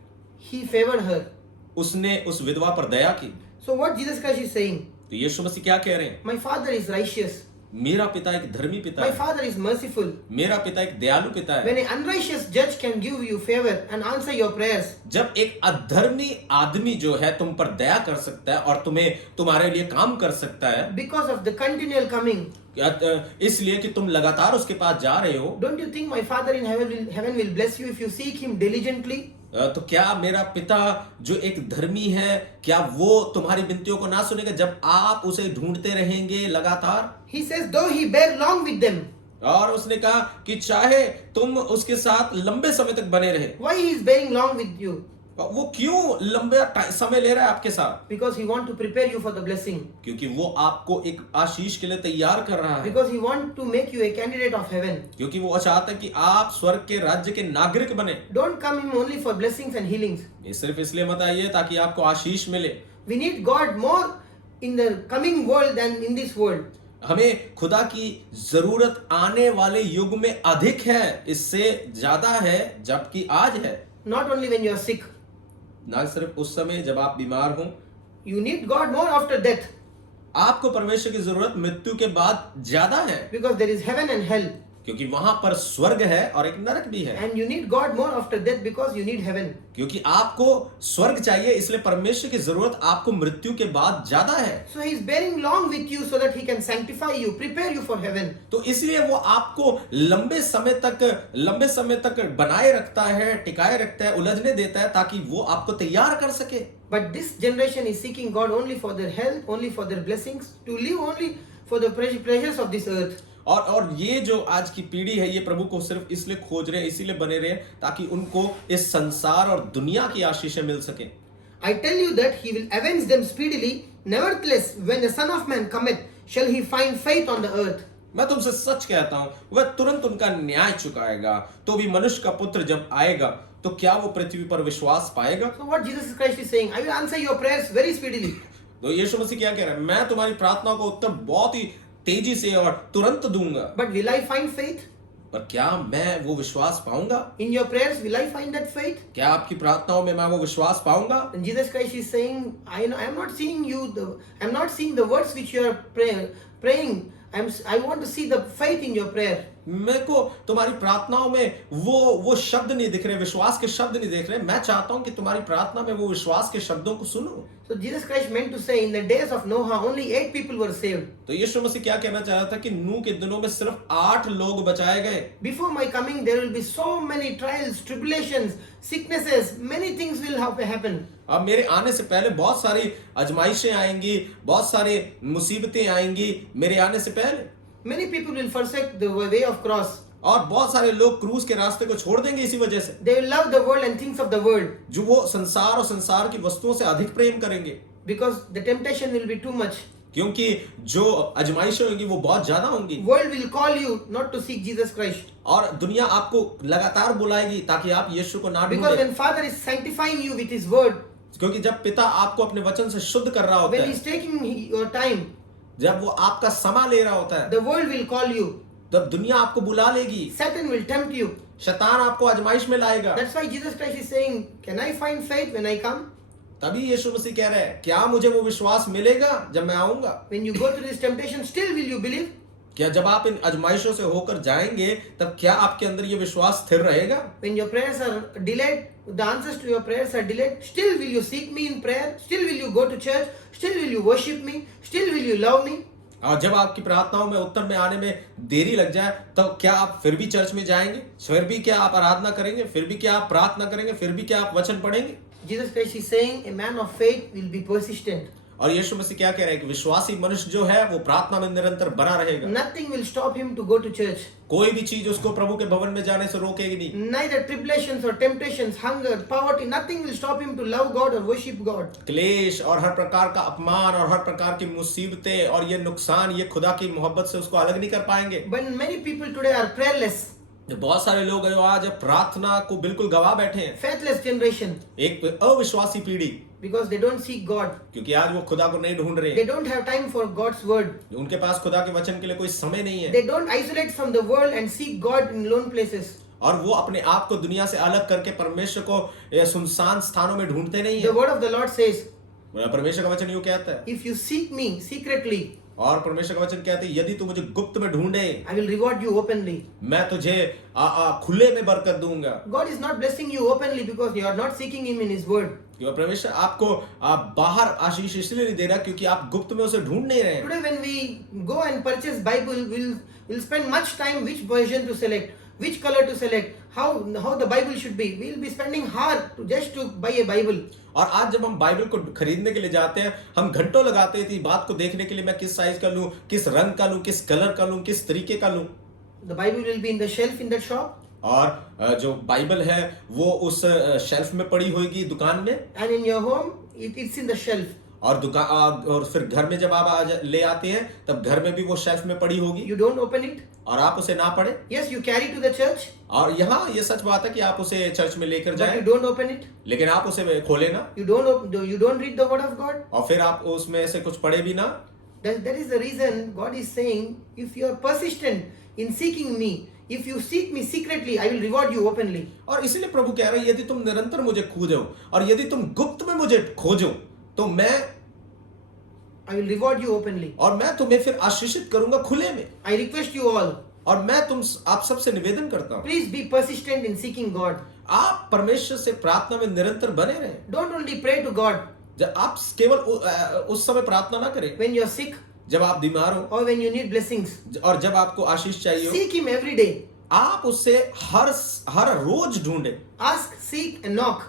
he favored her. उसने उस विधवा पर दया की। So what Jesus Christ is saying? तो यीशु मसीह क्या कह रहे हैं? My Father is righteous. मेरा पिता एक धर्मी पिता My है, Father is merciful. मेरा पिता एक दयालु पिता है। When an unrighteous judge can give you favor and answer your prayers, जब एक अधर्मी आदमी जो है तुम पर दया कर सकता है और तुम्हारे लिए काम कर सकता है, because of the continual coming, इसलिए कि तुम लगातार उसके पास जा रहे हो, don't you think my Father in heaven will bless you if you seek him diligently? तो क्या मेरा पिता जो एक धर्मी है, क्या वो तुम्हारी विनतियों को ना सुनेगा जब आप उसे ढूंढते रहेंगे लगातार? He says, though he bear long with them. और उसने कहा कि चाहे तुम उसके साथ लंबे समय तक बने रहे। Why he is bearing long with you? वो क्यों लंबे समय ले रहा है आपके साथ? Because he want to prepare you for the blessing. क्योंकि वो आपको एक आशीष के लिए तैयार कर रहा है। Because he want to make you a candidate of heaven. क्योंकि वो चाहता है कि आप स्वर्ग के राज्य के नागरिक बने। Don't come him only for blessings and healings. ये सिर्फ इसलिए मत आइए ताकि आपको आशीष मिले। We need God more in the coming world than in this world. हमें खुदा की जरूरत आने वाले युग में अधिक है, इससे ज्यादा है जबकि आज है। Not only when you are sick. ना सिर्फ उस समय जब आप बीमार हो। You need God more after death. आपको परमेश्वर की जरूरत मृत्यु के बाद ज्यादा है। Because there is heaven and hell. क्योंकि वहां पर स्वर्ग है और एक नरक भी है। And you need God more after death because you need heaven. क्योंकि आपको स्वर्ग चाहिए, इसलिए परमेश्वर की जरूरत आपको मृत्यु के बाद ज्यादा है। So he is bearing long with you so that he can sanctify you, prepare you for heaven. तो इसलिए वो आपको लंबे समय तक बनाए रखता है, टिकाए रखता है, उलझने देता है ताकि वो आपको तैयार कर सके। But this generation is seeking God only for their health, only for their blessings, to live only for the pleasures of this earth. और ये जो आज की पीढ़ी है, ये प्रभु को सिर्फ इसलिए खोज रहे हैं, इसीलिए बने रहे हैं ताकि उनको इस संसार और दुनिया की आशीषें मिल सके। I tell you that he will avenge them speedily. Nevertheless, when the Son of Man cometh, shall he find faith on the earth? मैं तुमसे सच कहता हूं, वह तुरंत उनका न्याय चुकाएगा। तो भी मनुष्य का पुत्र जब आएगा तो क्या वो पृथ्वी पर विश्वास पाएगा? So what Jesus Christ is saying, I will answer your prayers very speedily. तो यीशु मसीह क्या कह रहा है? मैं तुम्हारी प्रार्थनाओं को उत्तर बहुत ही तेजी से और तुरंत दूंगा। But will I find faith? पर क्या मैं वो विश्वास पाऊंगा? In your prayers, will I find that faith? क्या आपकी प्रार्थनाओं में मैं वो विश्वास पाऊंगा? And Jesus Christ is saying, I am not seeing I'm not seeing the words which you are praying. I want to see the faith in your prayer. मेरे को तुम्हारी प्रार्थनाओं में वो शब्द नहीं दिख रहे, विश्वास के शब्द नहीं दिख रहे। मैं चाहता हूं कि तुम्हारी प्रार्थना में वो विश्वास के शब्दों को सुनो। So Jesus Christ meant to say, in the days of Noah, only 8 people were saved. तो यीशु मसीह क्या कहना चाह रहा था कि नूह के दिनों में सिर्फ 8 लोग बचाए गए। Before my coming, there will be so many trials, tribulations, sicknesses, many things will happen. अब मेरे आने से पहले बहुत सारी आजमाइशें आएंगी, बहुत सारी मुसीबतें आएंगी मेरे आने से पहले। Many people will forsake the way of cross. और बहुत सारे लोग क्रूस के रास्ते को छोड़ देंगे इसी वजह से। They will love the world and things of the world. जो वो संसार और संसार की वस्तुओं से अधिक प्रेम करेंगे। Because the temptation will be too much. क्योंकि जो आजमाइशें होंगी वो बहुत ज्यादा होंगी। World will call you not to seek Jesus Christ. और दुनिया आपको लगातार बुलाएगी ताकि आप यीशु को ना Because ढूंढें। when Father is sanctifying you with His word, क्योंकि जब पिता आपको अपने वचन से शुद्ध कर रहा होता when है, He's taking your time, जब वो आपका समय ले रहा होता है, the world will call you. तब दुनिया आपको बुला लेगी। Satan will tempt you. शैतान आपको आजमाइश में लाएगा। That's why Jesus Christ is saying, can I find faith when I come? तभी यीशु मसीह कह रहे हैं, क्या मुझे वो विश्वास मिलेगा जब मैं आऊंगा? When you go through this temptation, still will you believe? क्या जब आप इन आजमाइशों से होकर जाएंगे तब क्या आपके अंदर ये विश्वास स्थिर रहेगा? When your prayers are delayed, the answers to your prayers are delayed, still will you seek me in prayer? Still will you go to church? Still will you worship me? Still will you love me? और जब आपकी प्रार्थनाओं में उत्तर में आने में देरी लग जाए तो क्या आप फिर भी चर्च में जाएंगे? फिर भी क्या आप आराधना करेंगे? फिर भी क्या आप प्रार्थना करेंगे? फिर भी क्या आप वचन पढ़ेंगे? Jesus Christ is saying a man of faith will be persistent. और यीशु मसीह क्या कह रहे हैं कि विश्वासी मनुष्य जो है वो प्रार्थना में निरंतर बना रहेगा। Nothing will stop him to go to church. कोई भी चीज उसको प्रभु के भवन में जाने से रोकेगी नहीं। Neither tribulations or temptations, hunger, poverty, nothing will stop him to love God or worship God. क्लेश और हर प्रकार का अपमान और हर प्रकार की मुसीबतें और ये नुकसान ये खुदा की मोहब्बत से उसको अलग नहीं कर पाएंगे। But many people today are prayerless, बहुत सारे लोग हैं जो आज प्रार्थना को बिल्कुल गवा बैठे हैं। faithless generation, एक अविश्वासी पीढ़ी, because they don't seek God. क्योंकि आज वो खुदा को नहीं ढूंढ रहे They हैं। don't have time for God's word. उनके पास खुदा के वचन के लिए कोई समय नहीं है They don't isolate from the world and seek God in lone places. और वो अपने आप को दुनिया से अलग करके परमेश्वर को सुनसान स्थानों में ढूंढते नहीं The है। word of the Lord says, परमेश्वर का वचन यूं कहता है, if you seek me secretly, और परमेश्वर का वचन कहते हैं यदि तू मुझे गुप्त में ढूंढे I will reward you openly. मैं तुझे खुले में बरकत दूंगा। God is not blessing you openly because you are not seeking him in his word. क्योंकि परमेश्वर आपको बाहर आशीष इसलिए नहीं दे रहा क्योंकि आप गुप्त में उसे ढूंढ नहीं रहे हैं। Today when we go and purchase Bible, we'll spend much time which version to select, which color to select, how the Bible should be. We'll be spending hard to buy a Bible. और आज जब हम Bible को खरीदने के लिए जाते हैं हम घंटों लगाते हैं इस बात को देखने के लिए मैं किस साइज का लूं, किस रंग का लूं, किस कलर का लूं, किस तरीके का लूं। The Bible will be in the shelf in that shop, और जो बाइबल है वो उस शेल्फ में पड़ी होगी दुकान में, and in your home it's in the shelf. और दुकान और फिर घर में जब आप ले आते हैं तब घर में भी वो शेल्फ में पड़ी होगी You don't open it. और आप उसे ना पढ़े। Yes, you carry to the church, और यहाँ ये सच बात है कि आप उसे चर्च में लेकर but जाएं, you don't open it. लेकिन आप उसे खोले ना You don't read the word of God. और फिर आप उसमें से कुछ पढ़े भी ना। That is the reason God is saying, if you are persistent in seeking me, if you seek me secretly, I will reward you openly. और इसलिए प्रभु कह रहे हैं यदि तुम निरंतर मुझे खोजो और यदि तुम गुप्त में मुझे खोजो तो मैं I will reward you openly. और मैं तुम्हें फिर आशीषित करूंगा खुले में। I request you all, और मैं आप सबसे निवेदन करता हूं please be persistent in seeking God. आप परमेश्वर से प्रार्थना में निरंतर बने रहें। Don't only pray to God जब आप केवल उस समय प्रार्थना ना करें when you are sick जब आप बीमार हो or when you need blessings. और जब आपको आशीष चाहिए हो। Seek him every day. आप उससे हर रोज ढूंढे Ask, seek and knock.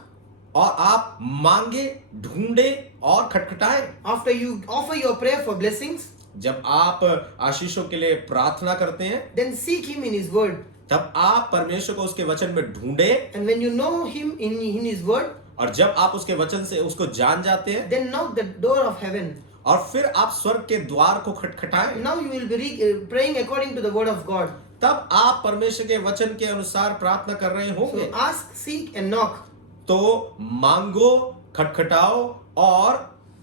और आप मांगे ढूंढे और खटखटाएं। After you offer your prayer for blessings, जब आप आशीषों के लिए प्रार्थना करते हैं then seek him in his word. तब आप परमेश्वर को उसके वचन में ढूंढे And when you know him in his word, और जब आप उसके वचन से उसको जान जाते हैं then knock the door of heaven. और फिर आप स्वर्ग के द्वार को खटखटाएं। Now you will be praying according to the word of God. तब आप परमेश्वर के वचन के अनुसार प्रार्थना कर रहे होंगे। So ask, seek and knock. तो मांगो, खटखटाओ और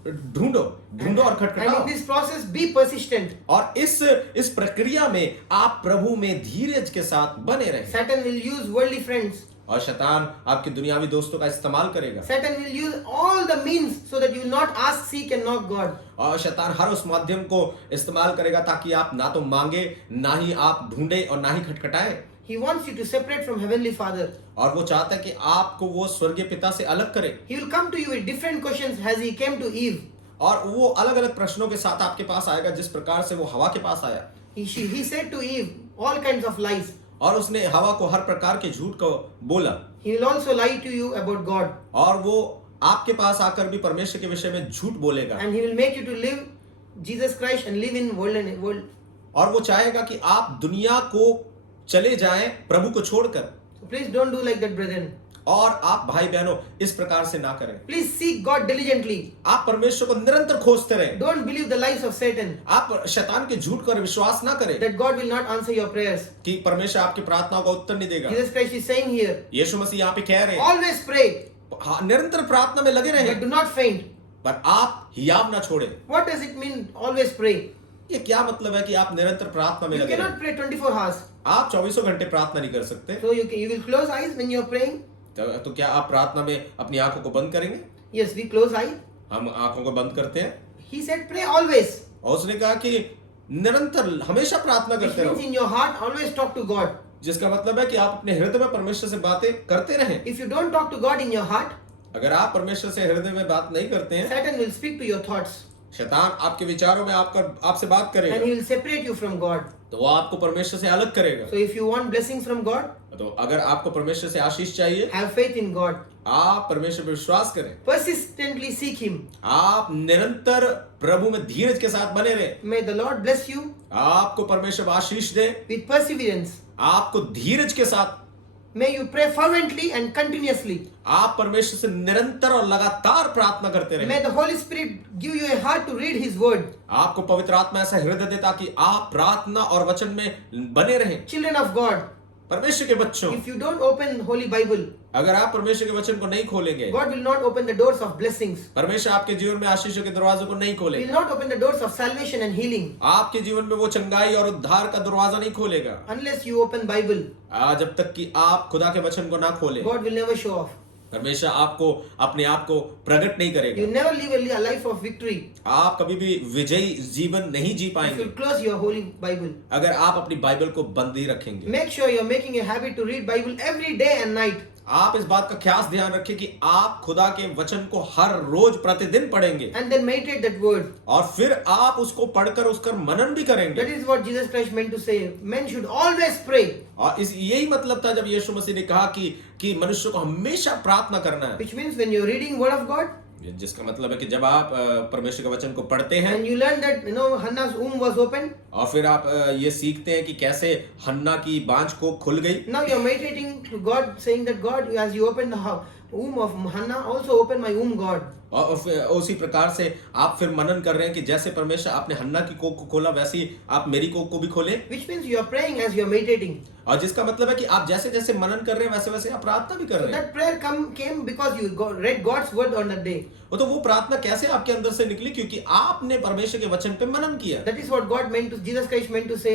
ढूंढो और And खटखटाओ। in this process, be persistent. और इस प्रक्रिया में आप प्रभु में धीरज के साथ बने रहें। Satan will use worldly friends. और शैतान आपके दुनियावी दोस्तों का इस्तेमाल करेगा। Satan will use all the means so that you will not ask, seek and knock God. और शैतान हर उस माध्यम को इस्तेमाल करेगा ताकि आप ना तो मांगे, ना ही आप ढूंढे और ना ही खटखटाएं। He wants you to separate from Heavenly Father. और वो चाहता है कि आपको वो स्वर्गीय पिता से अलग करे। He will come to you with different questions as he came to Eve. और वो अलग अलग प्रश्नों के साथ आपके पास आएगा जिस प्रकार से वो हवा के पास आया। He said to Eve all kinds of lies. और उसने हवा को हर प्रकार के झूठ को बोला। He will also lie to you about God. और वो आपके पास आकर भी परमेश्वर के विषय में झूठ बोलेगा। And he will make you to live Jesus Christ and live in world. और वो चाहेगा कि आप दुनिया को चले जाएं प्रभु को छोड़कर। So please don't do like that, brethren. और आप भाई बहनों इस प्रकार से ना करें। Please seek God diligently. आप परमेश्वर को निरंतर खोजते रहें। Don't believe the lies of Satan आप शैतान के झूठ पर विश्वास ना करें that God will not answer your prayers. कि परमेशर आपकी प्रार्थनाओं का उत्तर नहीं देगा। Jesus Christ is saying here, यीशु मसीह यहाँ पे कह रहे हैं always pray, हाँ, निरंतर प्रार्थना में लगे but रहें do not faint. पर आप हियाव ना छोड़ें। What does it mean, always pray? ये क्या मतलब है कि आप निरंतर प्रार्थना में You लगे रहें? cannot pray 24 hours. आप 24 घंटे प्रार्थना नहीं कर सकते। So you will close eyes when you are praying? तो क्या आप प्रार्थना में अपनी आंखों को बंद करेंगे? Yes, we close eyes. हम आंखों को बंद करते हैं। He said pray always. और उसने कहा कि निरंतर हमेशा प्रार्थना Which करते means रहो, in your heart always talk to God. जिसका मतलब है कि आप अपने हृदय में परमेश्वर से बातें करते रहें। If you don't talk to God in your heart, अगर आप परमेश्वर से हृदय में बात नहीं करते हैं Satan will speak to your thoughts. शैतान आपके विचारों में आपसे बात and करेगा, he will separate you from God. तो वो आपको परमेश्वर से अलग करेगा। So if you want blessings from God, तो अगर आपको परमेश्वर से आशीष चाहिए, have faith in God. आप परमेश्वर पर विश्वास करें, Persistently seek Him. आप निरंतर प्रभु में धीरज के साथ बने रहें। May the Lord bless you आपको परमेश्वर आशीष दे, with perseverance. आपको धीरज के साथ। May you pray fervently and continuously. आप परमेश्वर से निरंतर और लगातार प्रार्थना करते रहें। May the Holy Spirit give you a heart to read His word. आपको पवित्र आत्मा ऐसा हृदय दे ताकि आप प्रार्थना और वचन में बने रहें। Children of God, परमेश्वर के बच्चों, if you don't open Holy Bible, अगर आप परमेश्वर के वचन को नहीं खोलेंगे, God will not open the doors of blessings. परमेश्वर आपके जीवन में आशीषों के दरवाजों को नहीं He खोलेगा। will not open the doors of salvation and healing आपके जीवन में वो चंगाई और उद्धार का दरवाजा नहीं खोलेगा unless you open Bible. जब तक कि आप खुदा के वचन को ना खोलें। God will never show off. परमेश्वर आपको अपने आप को प्रकट नहीं You करेगा। never live a life of victory आप कभी भी विजयी जीवन नहीं जी if पाएंगे you close your Holy Bible. अगर आप अपनी बाइबल को बंदी रखेंगे। Make sure you're making a habit to read Bible every day and night. आप इस बात का खास ध्यान रखें कि आप खुदा के वचन को हर रोज प्रतिदिन पढ़ेंगे And then meditate that word. और फिर आप उसको पढ़कर उसका मनन भी करेंगे। That is what Jesus Christ meant to say. Men should always pray, और इस यही मतलब था जब यीशु मसीह ने कहा कि मनुष्य को हमेशा प्रार्थना करना है, which means when you're reading word of God जिसका मतलब है कि जब आप परमेश्वर के वचन को पढ़ते हैं and you learn that Hannah's womb was open. और फिर आप ये सीखते हैं कि कैसे हन्ना की बांझ को खुल गई। Now you're meditating to God, saying that God, as you open the womb of Hannah, also open my womb, God. और फिर उसी प्रकार से आप फिर मनन कर रहे हैं कि जैसे परमेश्वर आपने हन्ना की कोख को खोला वैसे ही आप मेरी कोख को भी खोले। Which means you are praying as you are meditating. और जिसका मतलब है कि आप जैसे जैसे मनन कर रहे हैं वैसे वैसे आप प्रार्थना भी कर So रहे हैं। that prayer came because you read God's word on that day. तो वो प्रार्थना कैसे आपके अंदर से निकली? क्योंकि आपने परमेश्वर के वचन पे मनन किया। That is what God meant to, Jesus Christ meant to say,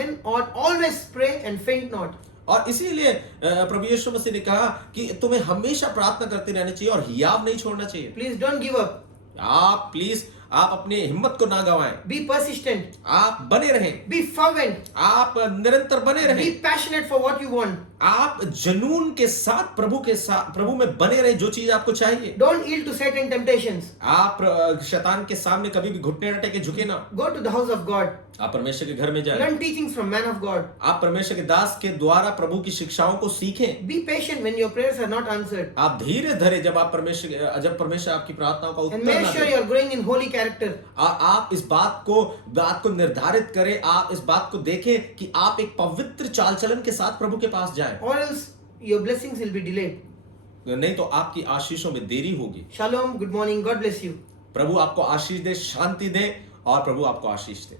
men ought always pray and faint not. और इसीलिए प्रभु यीशु मसीह ने कहा कि तुम्हें हमेशा प्रार्थना करते रहना चाहिए और हियाव नहीं छोड़ना चाहिए। Please don't give up. आप प्लीज आप अपने हिम्मत को ना गवाएं। Be persistent. आप बने रहें। Be fervent. आप निरंतर बने रहें। Be passionate for what you want. आप जुनून के साथ प्रभु में बने रहें जो चीज आपको चाहिए। Don't yield to Satan temptations. आप शैतान के सामने कभी भी घुटने न टेके, झुके ना। Go to the house of God. आप परमेश्वर के घर में जाएं। Learn teachings from man of God. आप परमेश्वर के दास के द्वारा प्रभु की शिक्षाओं को सीखें। Be patient when your prayers are not answered. आप धीरे धरे जब परमेश्वर आपकी प्रार्थनाओं का And उत्तर make ना sure they. you are growing in holy character. आप इस बात को निर्धारित करें, आप इस बात को देखें कि आप एक पवित्र चाल चलन के साथ प्रभु के पास जाएं। Or else your blessings will be delayed. नहीं तो आपकी आशीषों में देरी होगी। Shalom. Good morning. God bless you. प्रभु आपको आशीष दे, शांति दे और प्रभु आपको आशीष दे।